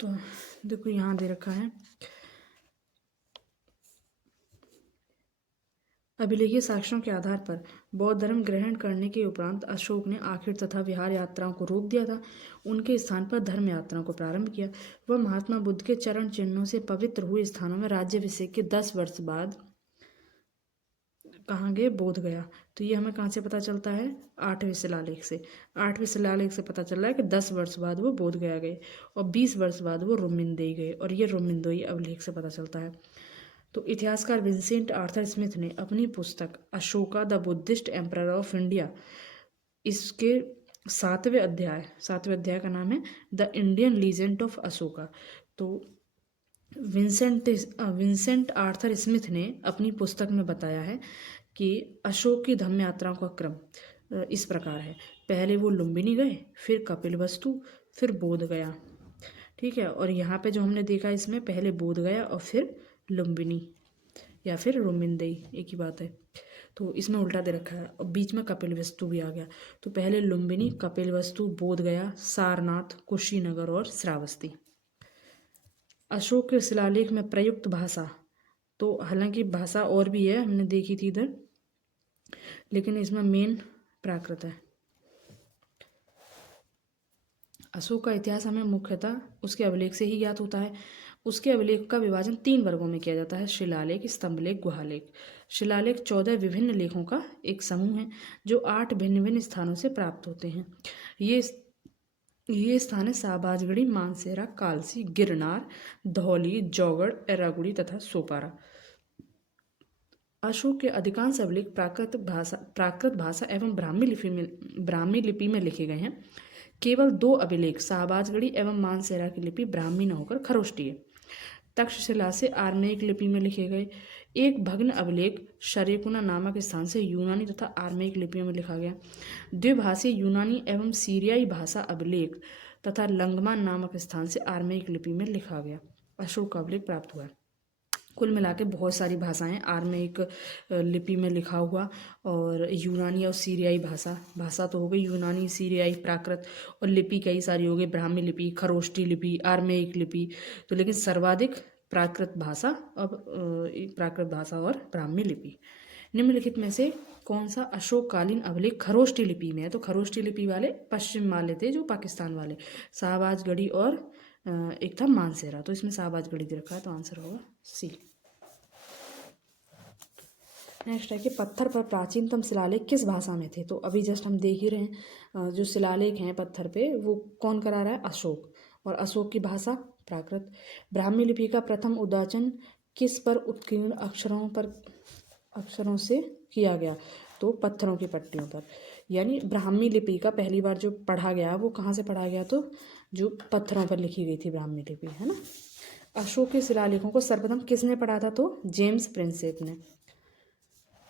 तो देखो यहाँ दे रखा है, अभिलेखीय साक्ष्यों के आधार पर बौद्ध धर्म ग्रहण करने के उपरांत अशोक ने आखिर तथा विहार यात्राओं को रोक दिया था। उनके स्थान पर धर्म यात्राओं को प्रारंभ किया। वह महात्मा बुद्ध के चरण चिन्हों से पवित्र हुए स्थानों में राज्याभिषेक के 10 वर्ष बाद कहाँ गए, बोध गया। तो ये हमें कहाँ से पता चलता है, 8वें शिलालेख से। 8वें शिलालेख से पता चल रहा है कि 10 वर्ष बाद वो बोध गया गए और 20 वर्ष बाद वो रोमिंदेई गए, और ये रोमिंदेई अभिलेख से पता चलता है। तो इतिहासकार विंसेंट आर्थर स्मिथ ने अपनी पुस्तक Ashoka the Buddhist emperor of India, इसके 7वें अध्याय का नाम है the Indian legend of Ashoka. तो विंसेंट आर्थर स्मिथ ने अपनी पुस्तक में बताया है कि अशोक की धम्म यात्राओं का क्रम इस प्रकार है। पहले वो लुम्बिनी गए, फिर कपिलवस्तु, फिर बोध गया। ठीक है, और यहाँ पे जो हमने देखा इसमें पहले बोध गया और फिर लुम्बिनी या फिर रोमिंदेई, एक ही बात है। तो इसमें उल्टा दे रखा है और बीच में कपिलवस्तु भी आ गया। तो पहले लुम्बिनी, कपिलवस्तु, बोध गया, सारनाथ, कुशीनगर और श्रावस्ती। अशोक के शिलालेख में प्रयुक्त भाषा, तो हालांकि भाषा और भी है, हमने देखी थी इधर, लेकिन इसमें मेन प्राकृत है। अशोक का इतिहास हमें मुख्यतः उसके अभिलेख से ही ज्ञात होता है। उसके अभिलेख का विभाजन 3 वर्गों में किया जाता है, शिलालेख, स्तंभलेख, गुहालेख। शिलालेख 14 विभिन्न लेखों का एक समूह है जो 8 भिन्न भिन्न स्थानों से प्राप्त होते हैं। ये स्थान है शाहबाजगढ़ी, मानसेरा, कालसी, गिरनार, धौली, जौगड़, एरागुड़ी तथा सोपारा। अशोक के अधिकांश अभिलेख प्राकृत भाषा एवं ब्राह्मी लिपि में लिखे गए हैं। केवल 2 अभिलेख शाहबाजगढ़ी एवं मानसेरा की लिपि ब्राह्मी न होकर खरोष्टी है। तक्षशिला से आर्मेयिक लिपि में लिखे गए। एक भग्न अभिलेख शरेकुना नामक स्थान से यूनानी तथा आर्मेयिक लिपियों में लिखा गया। द्विभाषी यूनानी एवं सीरियाई भाषा अभिलेख तथा लंगमान नामक स्थान से आर्मेयिक लिपि में लिखा गया अशोक का अभिलेख प्राप्त हुआ। कुल मिला के बहुत सारी भाषाएं आर्मेयिक लिपि में लिखा हुआ, और यूनानी और सीरियाई भाषा तो हो गई यूनानी, सीरियाई, प्राकृत, और लिपि कई सारी हो गई, ब्राह्मी लिपि, खरोष्टी लिपि, आर्मेयिक लिपि। तो लेकिन सर्वाधिक प्राकृत भाषा और ब्राह्मी लिपि। निम्नलिखित में से कौन सा अशोककालीन अभिलेख खरोष्टी लिपि में है। तो खरोष्टी लिपि वाले पश्चिम वाले थे, जो पाकिस्तान वाले, शाहबाजगढ़ी और एक था मानसेरा। तो इसमें शाहबाजगढ़ी दे रखा है, तो आंसर होगा सी। नेक्स्ट है कि पत्थर पर प्राचीनतम शिलालेख किस भाषा में थे। तो अभी जस्ट हम देख ही रहे हैं, जो शिलालेख हैं पत्थर पे वो कौन करा रहा है, अशोक, और अशोक की भाषा प्राकृत। ब्राह्मी लिपि का प्रथम उदाचन किस पर उत्कीर्ण अक्षरों से किया गया। तो पत्थरों की पट्टियों पर। यानी ब्राह्मी लिपि का पहली बार जो पढ़ा गया वो कहाँ से पढ़ा गया, तो जो पत्थरों पर लिखी गई थी ब्राह्मी लिपि, है ना। अशोक के शिलालेखों को सर्वप्रथम किसने पढ़ा था, तो जेम्स प्रिंसेप ने।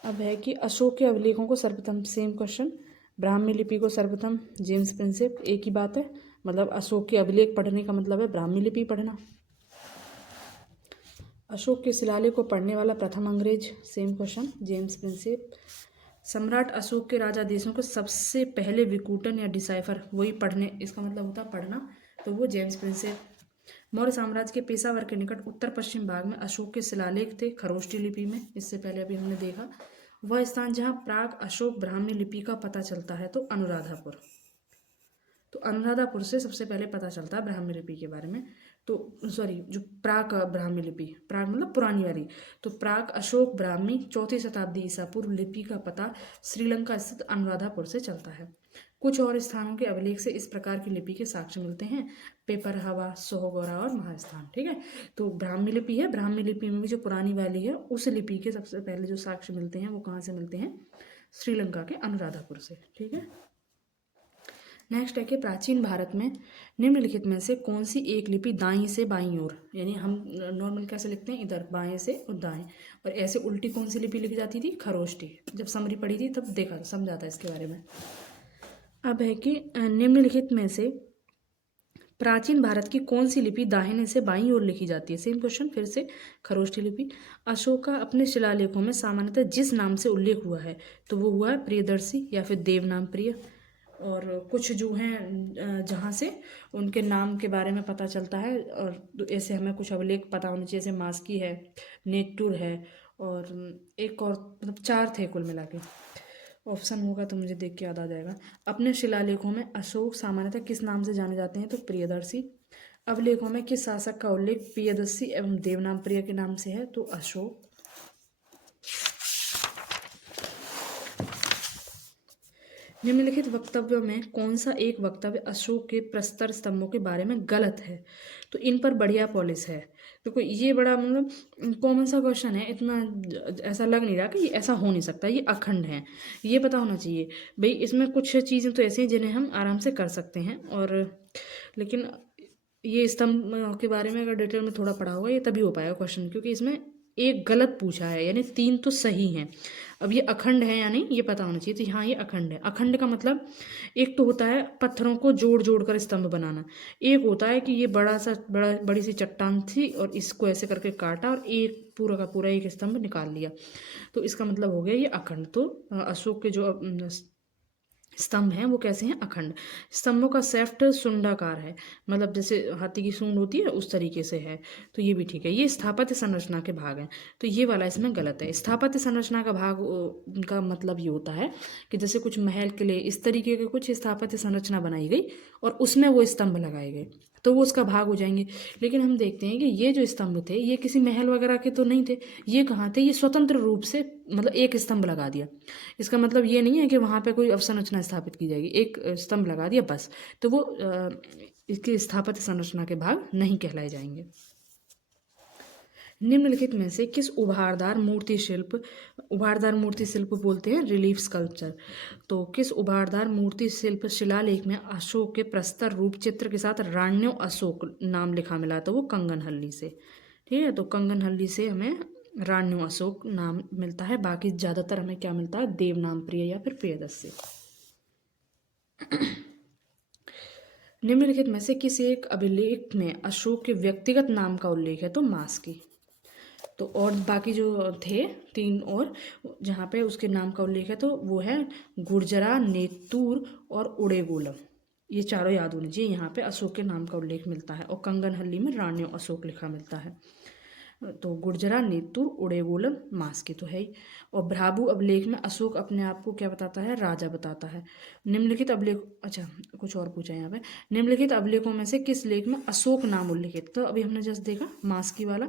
अब है कि अशोक के अभिलेखों को सर्वप्रथम, सेम क्वेश्चन, ब्राह्मी लिपि को सर्वप्रथम जेम्स प्रिंसेप, एक ही बात है, मतलब अशोक के अभिलेख पढ़ने का मतलब है ब्राह्मी लिपि पढ़ना। अशोक के शिलालेख को पढ़ने वाला प्रथम अंग्रेज, सेम क्वेश्चन, जेम्स प्रिंसेप। सम्राट अशोक के राजाधीशों को सबसे पहले विकूटन या डिसाइफर, वही पढ़ने, इसका मतलब होता पढ़ना, तो वो जेम्स प्रिंसेप। मौर्य साम्राज्य के पेशावर के निकट उत्तर पश्चिम भाग में अशोक के शिलालेख थे खरोष्टी लिपि में, इससे पहले अभी हमने देखा। वह स्थान जहाँ प्राग अशोक ब्राह्मी लिपि का पता चलता है, तो अनुराधापुर। तो अनुराधापुर से सबसे पहले पता चलता है ब्राह्मी लिपि के बारे में। तो सॉरी, जो प्राग ब्राह्मी लिपि, प्राग मतलब पुरानी वाली, तो प्राग अशोक ब्राह्मी 4वीं शताब्दी ईसा पूर्व लिपि का पता श्रीलंका स्थित अनुराधापुर से चलता है। कुछ और स्थानों के अभिलेख से इस प्रकार की लिपि के साक्ष्य मिलते हैं, पेपरहवा, सोहगौरा और महास्थान। ठीक है, तो ब्राह्मी लिपि है, ब्राह्मी लिपि में भी जो पुरानी वाली है उस लिपि के सबसे पहले जो साक्ष्य मिलते हैं वो कहाँ से मिलते हैं, श्रीलंका के अनुराधापुर से। ठीक है, नेक्स्ट है कि प्राचीन भारत में निम्नलिखित में से कौन सी एक लिपि दाईं से बाईं ओर, यानी हम नॉर्मल कैसे लिखते हैं, इधर बाएं से और दाएं, और ऐसे उल्टी कौन सी लिपि लिखी जाती थी, खरोष्टी। जब समरी पढ़ी थी तब देखा समझा था इसके बारे में। अब है कि निम्नलिखित में से प्राचीन भारत की कौन सी लिपि दाहिने से बाईं ओर लिखी जाती है। सेम क्वेश्चन फिर से, खरोष्ठी लिपि। अशोक का अपने शिलालेखों में सामान्यतः जिस नाम से उल्लेख हुआ है तो वो हुआ है प्रियदर्शी या फिर देवनाम प्रिय। और कुछ जो हैं जहाँ से उनके नाम के बारे में पता चलता है, और ऐसे हमें कुछ अभिलेख पता होने चाहिए, जैसे मास्की है, नेतुर है, और एक और, मतलब 4 थे कुल मिला के। ऑप्शन होगा तो मुझे देख के याद आ जाएगा। अपने शिलालेखों में अशोक सामान्यतः किस नाम से जाने जाते हैं, तो प्रियदर्शी। अभिलेखों में किस शासक का उल्लेख प्रियदर्शी एवं देवनाम प्रिय के नाम से है, तो अशोक। निम्नलिखित वक्तव्यों में कौन सा एक वक्तव्य अशोक के प्रस्तर स्तंभों के बारे में गलत है, तो इन पर बढ़िया पॉलिश है। देखो ये बड़ा मतलब कॉमन सा क्वेश्चन है, इतना ऐसा लग नहीं रहा कि ये ऐसा हो नहीं सकता, ये अखंड है, ये पता होना चाहिए भाई। इसमें कुछ चीज़ें तो ऐसी हैं जिन्हें हम आराम से कर सकते हैं, और लेकिन ये स्तंभ के बारे में अगर डिटेल में थोड़ा पढ़ा होगा ये तभी हो पाएगा क्वेश्चन, क्योंकि इसमें एक गलत पूछा है, यानी 3 तो सही हैं। अब ये अखंड है या नहीं ये पता होना चाहिए, तो हाँ ये अखंड है। अखंड का मतलब एक तो होता है पत्थरों को जोड़ जोड़ कर स्तंभ बनाना, एक होता है कि ये बड़ी सी चट्टान थी और इसको ऐसे करके काटा और एक पूरा का पूरा एक स्तंभ निकाल लिया, तो इसका मतलब हो गया ये अखंड। तो अशोक के जो स्तंभ हैं वो कैसे हैं, अखंड। स्तंभों का शेफ्ट सुंडाकार है, मतलब जैसे हाथी की सूंड होती है उस तरीके से है, तो ये भी ठीक है। ये स्थापत्य संरचना के भाग हैं, तो ये वाला इसमें गलत है। स्थापत्य संरचना का भाग का मतलब ये होता है कि जैसे कुछ महल किले इस तरीके के कुछ स्थापत्य संरचना बनाई गई और उसमें वो स्तंभ लगाए गए, तो वो उसका भाग हो जाएंगे। लेकिन हम देखते हैं कि ये जो स्तंभ थे ये किसी महल वगैरह के तो नहीं थे, ये कहाँ थे, ये स्वतंत्र रूप से मतलब एक स्तंभ लगा दिया। इसका मतलब ये नहीं है कि वहाँ पे कोई अवसंरचना स्थापित की जाएगी, एक स्तंभ लगा दिया बस, तो वो इसके स्थापत्य संरचना के भाग नहीं कहलाए जाएंगे। निम्नलिखित में से किस उभारदार मूर्ति शिल्प बोलते हैं रिलीफ स्कल्पचर, तो किस उभारदार मूर्ति शिल्प शिलालेख में अशोक के प्रस्तर रूप चित्र के साथ राण्यो अशोक नाम लिखा मिला, तो वो कंगनहल्ली से। ठीक है, तो कंगनहल्ली से हमें राण्यो अशोक नाम मिलता है, बाकी ज़्यादातर हमें क्या मिलता है, देवनाम प्रिय या फिर प्रियदर्शी। निम्नलिखित में से किसी एक अभिलेख में अशोक के व्यक्तिगत नाम का उल्लेख है, तो मास्की। तो और बाकी जो थे 3 और जहाँ पे उसके नाम का उल्लेख है तो वो है गुर्जरा, नेतुर और उड़ेगोलम, ये चारों याद होने चाहिए। यहाँ पे अशोक के नाम का उल्लेख मिलता है, और कंगनहल्ली में राण्यो अशोक लिखा मिलता है। तो गुर्जरा, नेतुर, उड़ेगोलम, मास्की तो है ही। और भ्राबू अभिलेख में अशोक अपने आप को क्या बताता है, राजा बताता है। निम्नलिखित अभिलेख, अच्छा कुछ और पूछा है यहाँ पे, निम्नलिखित अभिलेखों में से किस लेख में अशोक नाम उल्लिखित, तो अभी हमने जस्ट देखा मास्की वाला।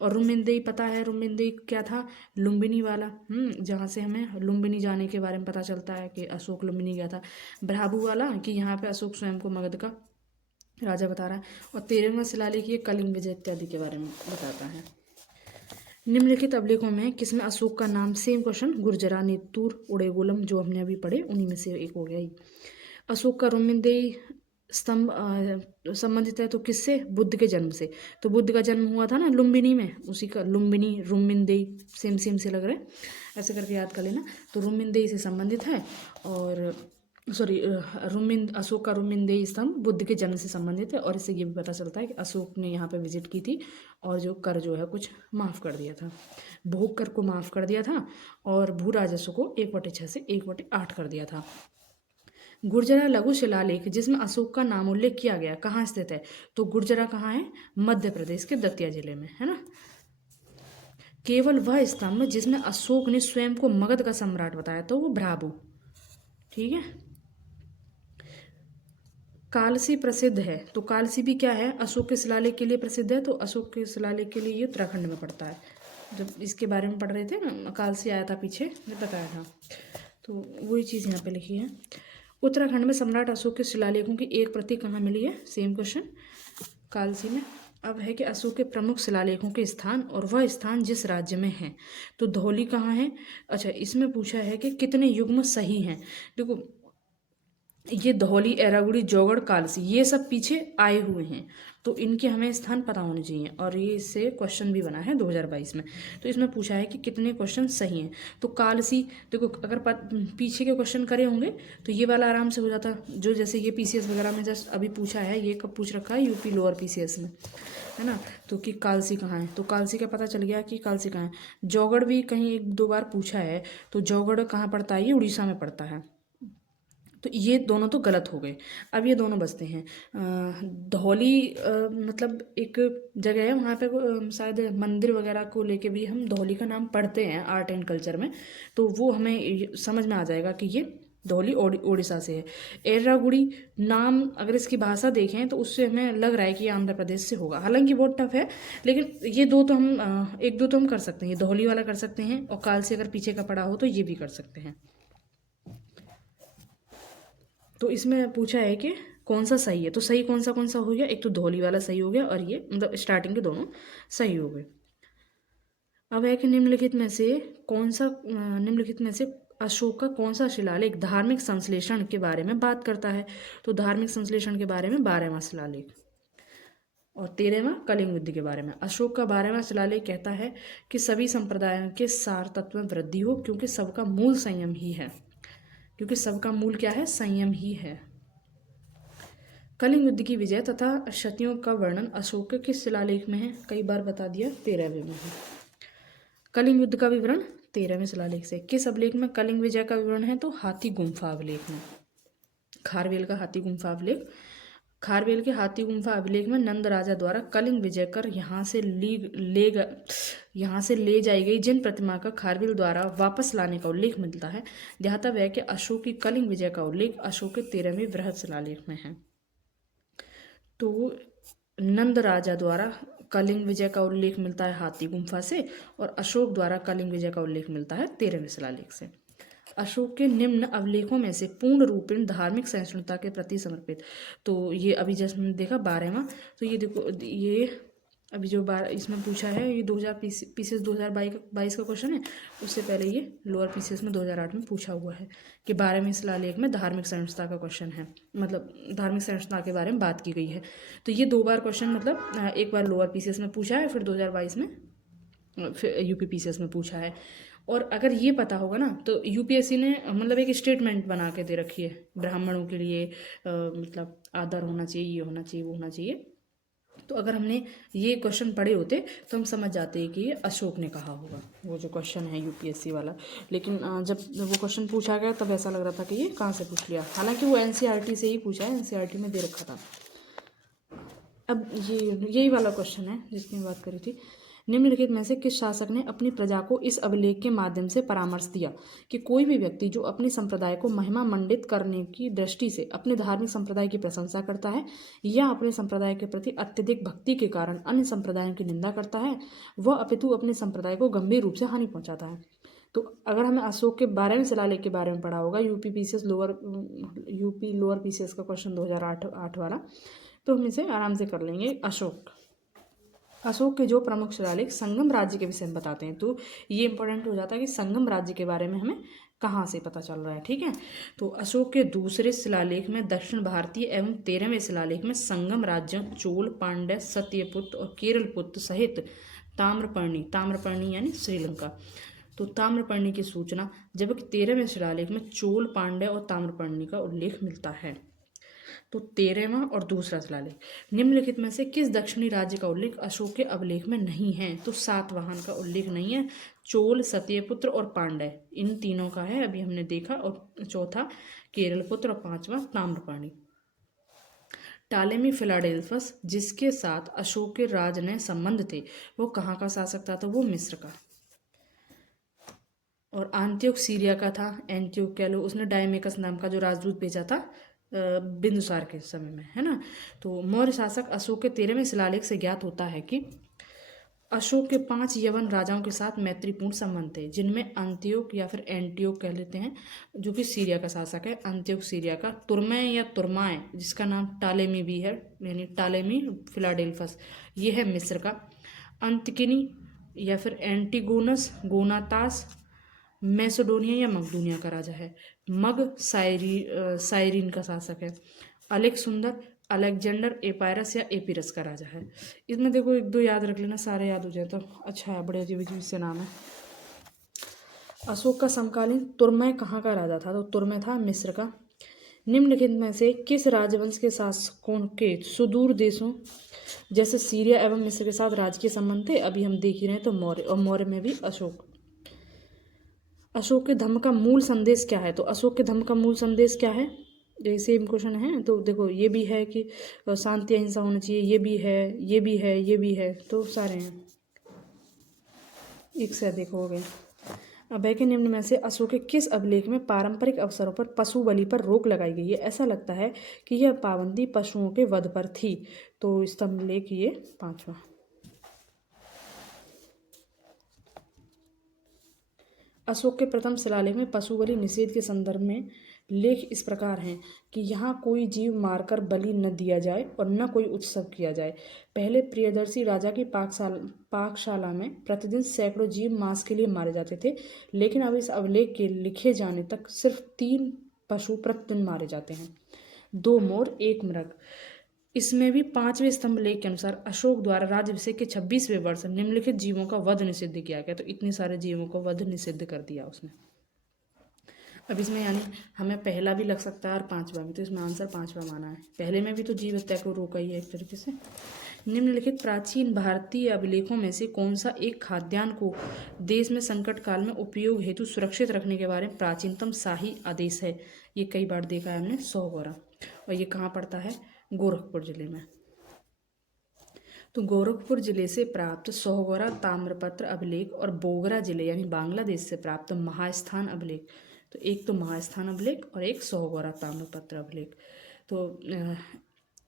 और रुमिंदेई पता है, रुमिंदेई क्या था, लुम्बिनी वाला, जहाँ से हमें लुम्बिनी जाने के बारे में पता चलता है कि अशोक लुम्बिनी गया था। भ्राबू वाला कि यहाँ पे अशोक स्वयं को मगध का राजा बता रहा है। और 13वां शिलालेख ये कलिंग विजय इत्यादि के बारे में बताता है। निम्नलिखित अभिलेखों में किसमें अशोक का नाम, सेम क्वेश्चन, गुर्जरा, नेतुर, उड़ेगोलम जो हमने अभी पढ़े उन्हीं में से एक हो गया ही। अशोक का रुमिंदेई स्तंभ संबंधित है तो किससे, बुद्ध के जन्म से। तो बुद्ध का जन्म हुआ था ना लुम्बिनी में, उसी का लुम्बिनी रुमिंदेई सेम से लग रहा है, ऐसे करके याद कर लेना। तो रुमिंदेई से संबंधित है, और अशोक का रुमिंदेई स्तंभ बुद्ध के जन्म से संबंधित है। और इससे ये भी पता चलता है कि अशोक ने यहाँ पे विजिट की थी और जो कर जो है कुछ माफ़ कर दिया था, भोग कर को माफ़ कर दिया था, और भू राजस्व को 1/6 से 1/8 कर दिया था। गुर्जरा लघु शिलालेख जिसमें अशोक का नाम उल्लेख किया गया कहाँ स्थित है, तो गुर्जरा कहाँ है, मध्य प्रदेश के दतिया जिले में है ना। केवल वह स्तंभ जिसमें अशोक ने स्वयं को मगध का सम्राट बताया तो वो भ्राबू। ठीक है, कालसी प्रसिद्ध है, तो कालसी भी क्या है, अशोक के शिलालेख के लिए प्रसिद्ध है। तो अशोक के शिलालेख के लिए ये उत्तराखंड में पड़ता है। जब इसके बारे में पढ़ रहे थे ना, कालसी आया था पीछे, ने बताया था, तो वही चीज़ यहाँ पे लिखी है। उत्तराखंड में सम्राट अशोक के शिलालेखों की एक प्रति कहाँ मिली है? सेम क्वेश्चन, कालसी में। अब है कि अशोक के प्रमुख शिलालेखों के स्थान और वह स्थान जिस राज्य में है। तो धौली कहाँ है? अच्छा, इसमें पूछा है कि कितने युग्म सही हैं। देखो, ये धौली, एरागुड़ी, जौगड़, कालसी, ये सब पीछे आए हुए हैं, तो इनके हमें स्थान पता होने चाहिए। और ये इससे क्वेश्चन भी बना है 2022 में। तो इसमें पूछा है कि कितने क्वेश्चन सही हैं। तो कालसी, देखो अगर पीछे के क्वेश्चन करे होंगे तो ये वाला आराम से हो जाता, जो जैसे ये पीसीएस वगैरह में जस्ट अभी पूछा है, ये कब पूछ रखा है? यूपी लोअर पीसीएस में, है ना। तो कि कालसी कहाँ है, तो कालसी का पता चल गया कि कालसी कहाँ है। जौगड़ भी कहीं एक दो बार पूछा है, तो जौगड़ कहाँ पड़ता है? ये उड़ीसा में पड़ता है। तो ये दोनों तो गलत हो गए। अब ये दोनों बचते हैं। धौली मतलब एक जगह है, वहाँ पे शायद मंदिर वगैरह को लेके भी हम धौली का नाम पढ़ते हैं आर्ट एंड कल्चर में, तो वो हमें समझ में आ जाएगा कि ये धौली उड़ीसा से है। एर्रागुड़ी नाम अगर इसकी भाषा देखें तो उससे हमें लग रहा है कि ये आंध्र प्रदेश से होगा, हालांकि बहुत टफ है, लेकिन ये दो तो हम एक दो तो हम कर सकते हैं। ये धौली वाला कर सकते हैं, और काल से अगर पीछे का पड़ा हो तो ये भी कर सकते हैं। तो इसमें पूछा है कि कौन सा सही है, तो सही कौन सा हो गया? एक तो धौली वाला सही हो गया, और ये मतलब स्टार्टिंग के दोनों सही हो गए। अब है कि निम्नलिखित में से अशोक का कौन सा शिलालेख धार्मिक संश्लेषण के बारे में बात करता है? तो धार्मिक संश्लेषण के बारे में 12वां शिलालेख, और 13वां कलिंग युद्ध के बारे में। अशोक का 12वां शिलालेख कहता है कि सभी संप्रदायों के सार तत्व में वृद्धि हो, क्योंकि सबका मूल संयम ही है। क्योंकि सबका मूल क्या है? संयम ही है। कलिंग युद्ध की विजय तथा क्षतियों का वर्णन अशोक के किस शिलालेख में है? कई बार बता दिया, 13वें में है। कलिंग युद्ध का विवरण 13वें शिलालेख से। किस अभिलेख में कलिंग विजय का विवरण है? तो हाथी गुम्फा अभिलेख में, खारवेल का हाथी गुम्फा अभिलेख। खारवेल के हाथी गुम्फा अभिलेख में नंद राजा द्वारा कलिंग विजय कर यहाँ से ले जाई गई जिन प्रतिमा का खारवेल द्वारा वापस लाने का उल्लेख मिलता है, ध्यातव्य है कि अशोक की कलिंग विजय का उल्लेख अशोक के 13वें बृहद शिलालेख में है। तो नंद राजा द्वारा कलिंग विजय का उल्लेख मिलता है हाथी गुम्फा से, और अशोक द्वारा कलिंग विजय का उल्लेख मिलता है 13वें शिलालेख से। अशोक के निम्न अभिलेखों में से पूर्ण रूपेण धार्मिक सहिष्णुता के प्रति समर्पित, तो ये अभी जस्ट हमने देखा 12वां। तो ये देखो, ये अभी जो इसमें पूछा है, ये 2000 पीसीएस 2022 का क्वेश्चन है। उससे पहले ये लोअर पीसीएस में 2008 में पूछा हुआ है कि 12वें शिलालेख में धार्मिक सहिष्णुता का क्वेश्चन है, मतलब धार्मिक सहिष्णुता के बारे में बात की गई है। तो ये 2 बार क्वेश्चन, मतलब एक बार लोअर पीसीएस में पूछा है, फिर 2022 में फिर यूपी पीसीएस में पूछा है। और अगर ये पता होगा ना, तो यूपीएससी ने मतलब एक स्टेटमेंट बना के दे रखी है ब्राह्मणों के लिए, मतलब आदर होना चाहिए, ये होना चाहिए, वो होना चाहिए। तो अगर हमने ये क्वेश्चन पढ़े होते तो हम समझ जाते हैं कि ये अशोक ने कहा होगा, वो जो क्वेश्चन है यूपीएससी वाला। लेकिन जब वो क्वेश्चन पूछा गया तब ऐसा लग रहा था कि ये कहाँ से पूछ लिया, हालांकि वो एनसीईआरटी से ही पूछा है, एनसीईआरटी में दे रखा था। अब यही वाला क्वेश्चन है जिसकी बात करी थी। निम्नलिखित में से किस शासक ने अपनी प्रजा को इस अभिलेख के माध्यम से परामर्श दिया कि कोई भी व्यक्ति जो अपने संप्रदाय को महिमा मंडित करने की दृष्टि से अपने धार्मिक संप्रदाय की प्रशंसा करता है या अपने संप्रदाय के प्रति अत्यधिक भक्ति के कारण अन्य संप्रदायों की निंदा करता है, वह अपितु अपने संप्रदाय को गंभीर रूप से हानि पहुंचाता है। तो अगर हमें अशोक के 12वें शिलालेख के बारे में पढ़ा होगा, यूपी लोअर पीसीएस का क्वेश्चन 2008 वाला, तो हम इसे आराम से कर लेंगे। अशोक के जो प्रमुख शिलालेख संगम राज्य के विषय में बताते हैं, तो ये इंपॉर्टेंट हो जाता है कि संगम राज्य के बारे में हमें कहाँ से पता चल रहा है, ठीक है। तो अशोक के दूसरे शिलालेख में दक्षिण भारतीय एवं 13वें शिलालेख में संगम राज्यों चोल, पांड्य, सत्यपुत्र और केरलपुत्र सहित ताम्रपर्णी यानी श्रीलंका, तो ताम्रपर्णी की सूचना, जबकि 13वें शिलालेख में चोल, पांड्य और ताम्रपर्णी का उल्लेख मिलता है। तो 13वां और दूसरा शिलालेख, निम्नलिखित में से किस दक्षिणी राज्य का उल्लेख अशोक के अभिलेख में नहीं है? तो सातवाहन का उल्लेख नहीं है, चोल, सत्यपुत्र और पांड्य इन तीनों का है, अभी हमने देखा, और चौथा केरलपुत्र और 5वां ताम्रपर्णी। टालेमी फिलाडेल्फस जिसके साथ अशोक के राज ने संबंध थे, वो कहाँ का शासक था? तो वो मिस्र का। और आंत्योक सीरिया का था, एंटियोक कह लो, उसने डायमेकस नाम का जो राजदूत भेजा था बिंदुसार के समय में, है ना। तो मौर्य शासक अशोक के 13वें शिलालेख से ज्ञात होता है कि अशोक के 5 यवन राजाओं के साथ मैत्रीपूर्ण संबंध थे, जिनमें अंत्योक या फिर एंटियोक कह लेते हैं, जो कि सीरिया का शासक है। अंत्योक सीरिया का, तुर्मै या तुर्माए, जिसका नाम टालेमी भी है, यानी टालेमी फिलाडेल्फस, ये है मिस्र का। अंतकिनी या फिर एंटीगोनस गोनातास मैसेडोनिया या मकदूनिया का राजा है। मग साइरीन का शासक है। अलेक सुंदर अलेक्जेंडर एपायरस या एपीरस का राजा है। इसमें देखो एक दो याद रख लेना, सारे याद हो जाए तो अच्छा है, बड़े अजीब अजीब से नाम है। अशोक का समकालीन तुर्मै कहाँ का राजा था? तो तुर्मै था मिस्र का। निम्नलिखित में से किस राजवंश के शासकों के सुदूर देशों जैसे सीरिया एवं मिस्र के साथ राजकीय संबंध थे? अभी हम देख ही रहे हैं, तो मौर्य, और मौर्य में भी अशोक। अशोक के धम्म का मूल संदेश क्या है? तो अशोक के धम्म का मूल संदेश क्या है? यही सेम क्वेश्चन है, तो देखो ये भी है कि शांति अहिंसा होना चाहिए, ये भी है, ये भी है, ये भी है, तो सारे हैं, एक से अधिक हो गए। अभय के निम्न में से अशोक के किस अभिलेख में पारंपरिक अवसरों पर पशु बलि पर रोक लगाई गई है? ऐसा लगता है कि यह पाबंदी पशुओं के वध पर थी। तो स्तंभ लेख ये 5वां। अशोक के प्रथम शिलालेख में पशु बलि निषेध के संदर्भ में लेख इस प्रकार हैं कि यहाँ कोई जीव मारकर बलि न दिया जाए और न कोई उत्सव किया जाए। पहले प्रियदर्शी राजा की पाकशाला में प्रतिदिन सैकड़ों जीव मांस के लिए मारे जाते थे, लेकिन अब इस अभिलेख के लिखे जाने तक सिर्फ 3 पशु प्रतिदिन मारे जाते हैं, 2 मोर 1 मृग। इसमें भी 5वें स्तंभ लेख के अनुसार अशोक द्वारा राज्याभिषेक के 26वें वर्ष निम्नलिखित जीवों का वध निषिद्ध किया गया। तो इतने सारे जीवों को वध निषिद्ध कर दिया उसने। अब इसमें यानी हमें पहला भी लग सकता है और 5वां भी, तो इसमें आंसर 5वां माना है। पहले में भी तो जीव हत्या को रोका ही है एक तरीके से। निम्नलिखित प्राचीन भारतीय अभिलेखों में से कौन सा एक खाद्यान्न को देश में संकट काल में उपयोग हेतु सुरक्षित रखने के बारे में प्राचीनतम शाही आदेश है? ये कई बार देखा है हमने, सोहगोरा, और ये कहाँ पड़ता है? गोरखपुर जिले में। तो गोरखपुर जिले से प्राप्त सोहगोरा ताम्रपत्र अभिलेख और बोगरा जिले यानी बांग्लादेश से प्राप्त महास्थान अभिलेख, तो एक तो महास्थान अभिलेख और एक सोहगोरा ताम्रपत्र अभिलेख, तो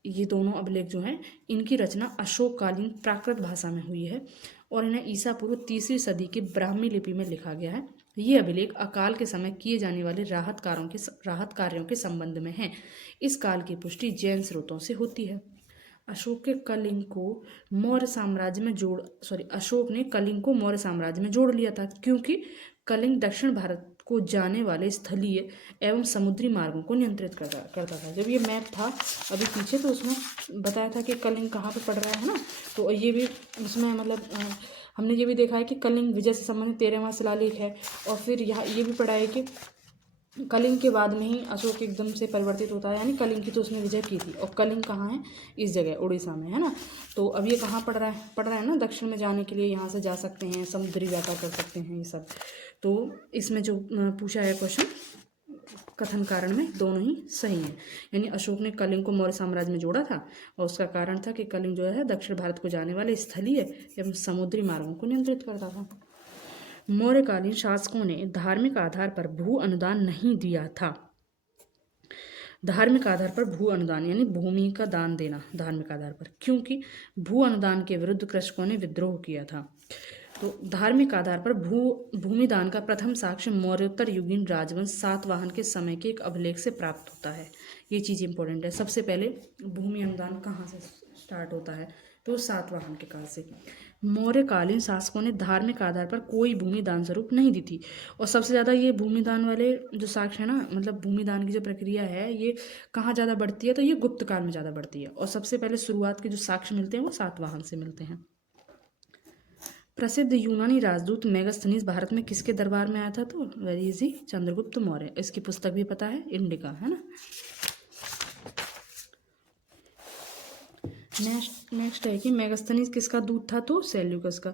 ये दोनों अभिलेख जो हैं इनकी रचना अशोककालीन प्राकृत भाषा में हुई है और इन्हें ईसा पूर्व 3वीं सदी की ब्राह्मी लिपि में लिखा गया है। ये अभिलेख अकाल के समय किए जाने वाले राहत कार्यों के संबंध में हैं। इस काल की पुष्टि जैन स्रोतों से होती है। अशोक ने कलिंग को मौर्य साम्राज्य में जोड़ लिया था, क्योंकि कलिंग दक्षिण भारत को जाने वाले स्थलीय एवं समुद्री मार्गों को नियंत्रित करता था। जब ये मैप था अभी पीछे, तो उसमें बताया था कि कलिंग कहाँ पे पड़ रहा है ना, तो ये भी उसमें मतलब हमने ये भी देखा है कि कलिंग विजय से संबंधित 13वां शिलालेख है। और फिर यहाँ ये भी पढ़ा है कि कलिंग के बाद में ही अशोक एकदम से परिवर्तित होता है, यानी कलिंग की तो उसने विजय की थी, और कलिंग कहाँ है? इस जगह उड़ीसा में है ना। तो अब ये कहाँ पड़ रहा है ना, दक्षिण में जाने के लिए यहाँ से जा सकते हैं, समुद्री व्यापार कर सकते हैं, ये सब। तो इसमें जो पूछा है क्वेश्चन कथन कारण में दोनों ही सही हैं, यानी अशोक ने कलिंग को मौर्य साम्राज्य में जोड़ा था और उसका कारण था कि कलिंग जो है दक्षिण भारत को जाने वाले स्थलीय एवं समुद्री मार्गों को नियंत्रित करता था। मौर्यकालीन शासकों ने धार्मिक आधार पर भू अनुदान नहीं दिया था। धार्मिक आधार पर भू अनुदान यानी भूमि का दान देना धार्मिक आधार पर, क्योंकि भू अनुदान के विरुद्ध कृषकों ने विद्रोह किया था। तो धार्मिक आधार पर भूमि दान का प्रथम साक्ष्य मौर्योत्तर युगीन राजवंश सातवाहन के समय के एक अभिलेख से प्राप्त होता है। ये चीज़ इंपॉर्टेंट है। सबसे पहले भूमि अनुदान कहाँ से स्टार्ट होता है? तो सातवाहन के काल से। मौर्यकालीन शासकों ने धार्मिक आधार पर कोई भूमि दान स्वरूप नहीं दी थी, और सबसे ज़्यादा ये भूमि दान वाले जो साक्ष्य है ना, मतलब भूमि दान की जो प्रक्रिया है ये कहाँ ज़्यादा बढ़ती है? तो ये गुप्त काल में ज़्यादा बढ़ती है, और सबसे पहले शुरुआत के जो साक्ष्य मिलते हैं वो सातवाहन से मिलते हैं। प्रसिद्ध यूनानी राजदूत मेगास्थनीज भारत में किसके दरबार में आया था? तो वेरी इजी, चंद्रगुप्त मौर्य। इसकी पुस्तक भी पता है, इंडिका, है ना। नेक्स्ट है कि मेगास्थनीज किसका दूत था? तो सेल्यूकस का।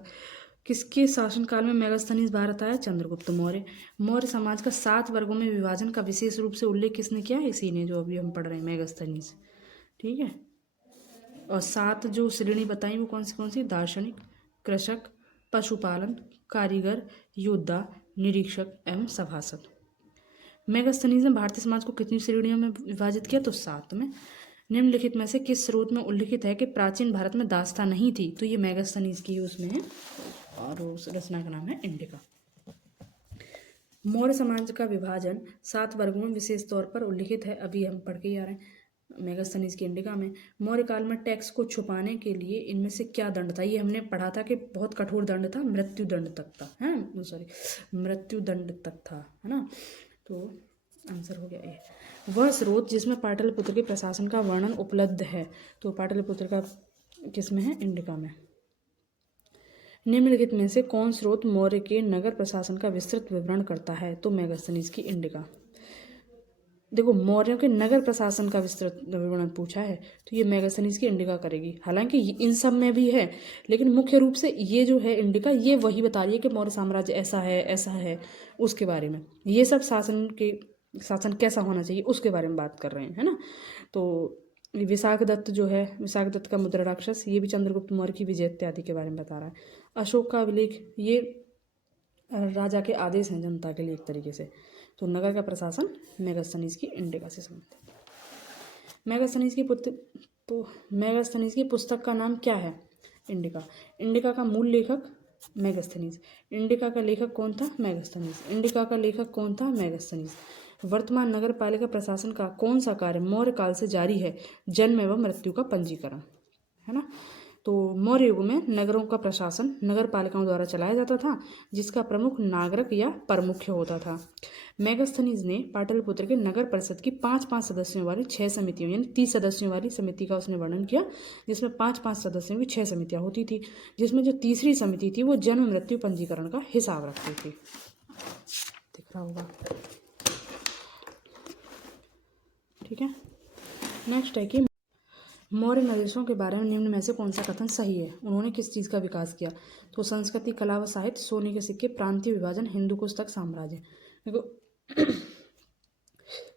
किसके शासनकाल में मेगास्थनीज भारत आया? चंद्रगुप्त मौर्य। मौर्य समाज का 7 वर्गों में विभाजन का विशेष रूप से उल्लेख किसने किया? इसी ने, जो अभी हम पढ़ रहे हैं, मेगास्थनीज। ठीक है। और 7 जो श्रेणी बताई वो कौन सी? दार्शनिक, कृषक, पशुपालन, कारीगर, योद्धा, निरीक्षक एवं सभासद। मेगास्थनीज ने भारतीय समाज को कितनी श्रेणियों में विभाजित किया? तो 7 में। निम्नलिखित में से किस स्रोत में उल्लिखित है कि प्राचीन भारत में दास्तां नहीं थी? तो ये मेगास्थनीज की उसमें है और उस रचना का नाम है इंडिका। मौर्य समाज का विभाजन 7 वर्गों में विशेष तौर पर उल्लिखित है, अभी हम पढ़ के ही आ रहे हैं मेगास्थनीज की इंडिका में। मौर्य काल में टैक्स को छुपाने के लिए इनमें से क्या दंड था? ये हमने पढ़ा था कि बहुत कठोर दंड था, मृत्यु दंड तक था, है सॉरी मृत्यु दंड तक था, है ना। तो आंसर हो गया ए। वह स्रोत जिसमें पाटलिपुत्र के प्रशासन का वर्णन उपलब्ध है? तो पाटलिपुत्र का किसमें है? इंडिका में। निम्नलिखित में से कौन स्रोत मौर्य के नगर प्रशासन का विस्तृत विवरण करता है? तो मेगास्थनीज की इंडिका। देखो, मौर्यों के नगर प्रशासन का विस्तृत विवरण पूछा है तो ये मेगास्थनीज की इंडिका करेगी। हालांकि इन सब में भी है, लेकिन मुख्य रूप से ये जो है इंडिका, ये वही बता रही है कि मौर्य साम्राज्य ऐसा है उसके बारे में। ये सब शासन कैसा होना चाहिए उसके बारे में बात कर रहे हैं, है ना। तो विशाखदत्त जो है, विशाखदत्त का मुद्रा राक्षस, ये भी चंद्रगुप्त मौर्य की विजय इत्यादि के बारे में बता रहा है। अशोक का अभिलेख, ये राजा के आदेश हैं जनता के लिए एक तरीके से। तो नगर का प्रशासन मेगास्थनीज की इंडिका से संबंधित। मेगास्थनीज की पुस्तक का नाम क्या है? इंडिका। इंडिका का मूल लेखक मेगास्थनीज। इंडिका का लेखक कौन था? मेगास्थनीज। इंडिका का लेखक कौन था? मेगास्थनीज। वर्तमान नगर पालिका प्रशासन का कौन सा कार्य मौर्य काल से जारी है? जन्म एवं मृत्यु का पंजीकरण, है ना। तो मौर्य युग में नगरों का प्रशासन नगर पालिकाओं द्वारा चलाया जाता था, जिसका प्रमुख नागरिक या प्रमुख्य होता था। मेगास्थनीज ने पाटलिपुत्र के नगर परिषद की 5-5 सदस्यों वाली 6 समितियों, यानी 30 सदस्यों वाली समिति का उसने वर्णन किया, जिसमें 5-5 सदस्यों की 6 समितियां होती थी, जिसमें जो तीसरी समिति थी वो जन्म मृत्यु पंजीकरण का हिसाब रखती थी। दिख रहा होगा, ठीक है। नेक्स्ट है कि मौर्य नरेशों के बारे में निम्न में से कौन सा कथन सही है? उन्होंने किस चीज़ का विकास किया? तो संस्कृति, कला व साहित्य, सोने के सिक्के, प्रांतीय विभाजन, हिंदू कुश तक साम्राज्य। देखो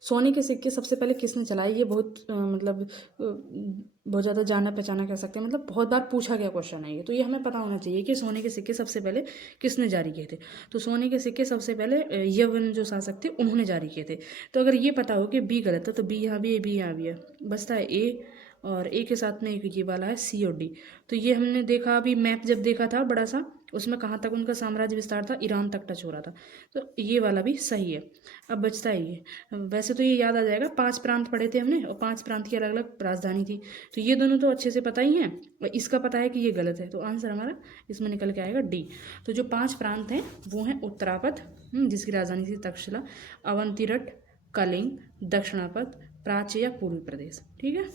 सोने के सिक्के सबसे पहले किसने चलाए? ये बहुत बहुत ज़्यादा जाना पहचाना कह सकते हैं, मतलब बहुत बार पूछा गया क्वेश्चन है ये, तो ये हमें पता होना चाहिए कि सोने के सिक्के सबसे पहले किसने जारी किए थे। तो सोने के सिक्के सबसे पहले यवन जो शासक थे उन्होंने जारी किए थे। तो अगर ये पता हो कि बी गलत है तो बी यहाँ भी है, बी यहाँ भी है, बचता है ए, और ए के साथ में एक ये वाला है सी और डी। तो ये हमने देखा अभी मैप जब देखा था बड़ा सा, उसमें कहाँ तक उनका साम्राज्य विस्तार था? ईरान तक टच हो रहा था। तो ये वाला भी सही है। अब बचता है ये, वैसे तो ये याद आ जाएगा, 5 प्रांत पढ़े थे हमने और 5 प्रांत की अलग अलग राजधानी थी, तो ये दोनों तो अच्छे से पता ही हैं, और इसका पता है कि ये गलत है, तो आंसर हमारा इसमें निकल के आएगा डी। तो जो 5 प्रांत हैं वो हैं उत्तरापद, जिसकी राजधानी थी तक्षशिला, अवंतीरट, कलिंग, दक्षिणापद, प्राच्य या पूर्वी प्रदेश, ठीक है।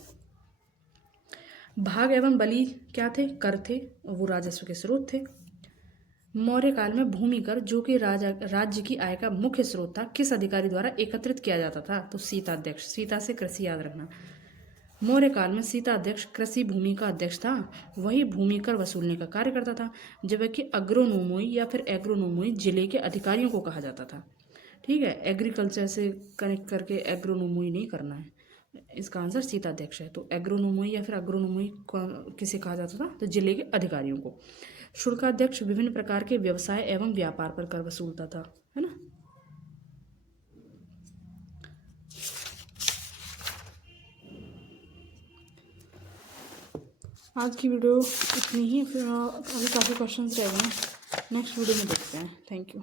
भाग एवं बलि क्या थे? कर थे, और वो राजस्व के स्रोत थे। मौर्य काल में भूमि कर, जो कि राज्य की आय का मुख्य स्रोत था, किस अधिकारी द्वारा एकत्रित किया जाता था? तो सीता अध्यक्ष। सीता से कृषि याद रखना। मौर्य काल में सीता अध्यक्ष कृषि भूमि का अध्यक्ष था, वही भूमि कर वसूलने का कार्य करता था, जबकि अग्रोनोमोई या फिर एग्रोनोमोई जिले के अधिकारियों को कहा जाता था, ठीक है। एग्रीकल्चर से कनेक्ट करके एग्रोनोमोई नहीं करना है, इसका आंसर सीता अध्यक्ष है। तो एग्रोनोमोई या फिर अग्रोनोमोई किसे कहा जाता था? तो जिले के अधिकारियों को। शुल्काध्यक्ष विभिन्न प्रकार के व्यवसाय एवं व्यापार पर कर वसूलता था, है ना। आज की वीडियो इतनी ही, फिर अभी काफ़ी क्वेश्चंस रह गए हैं, नेक्स्ट वीडियो में देखते हैं। Thank you.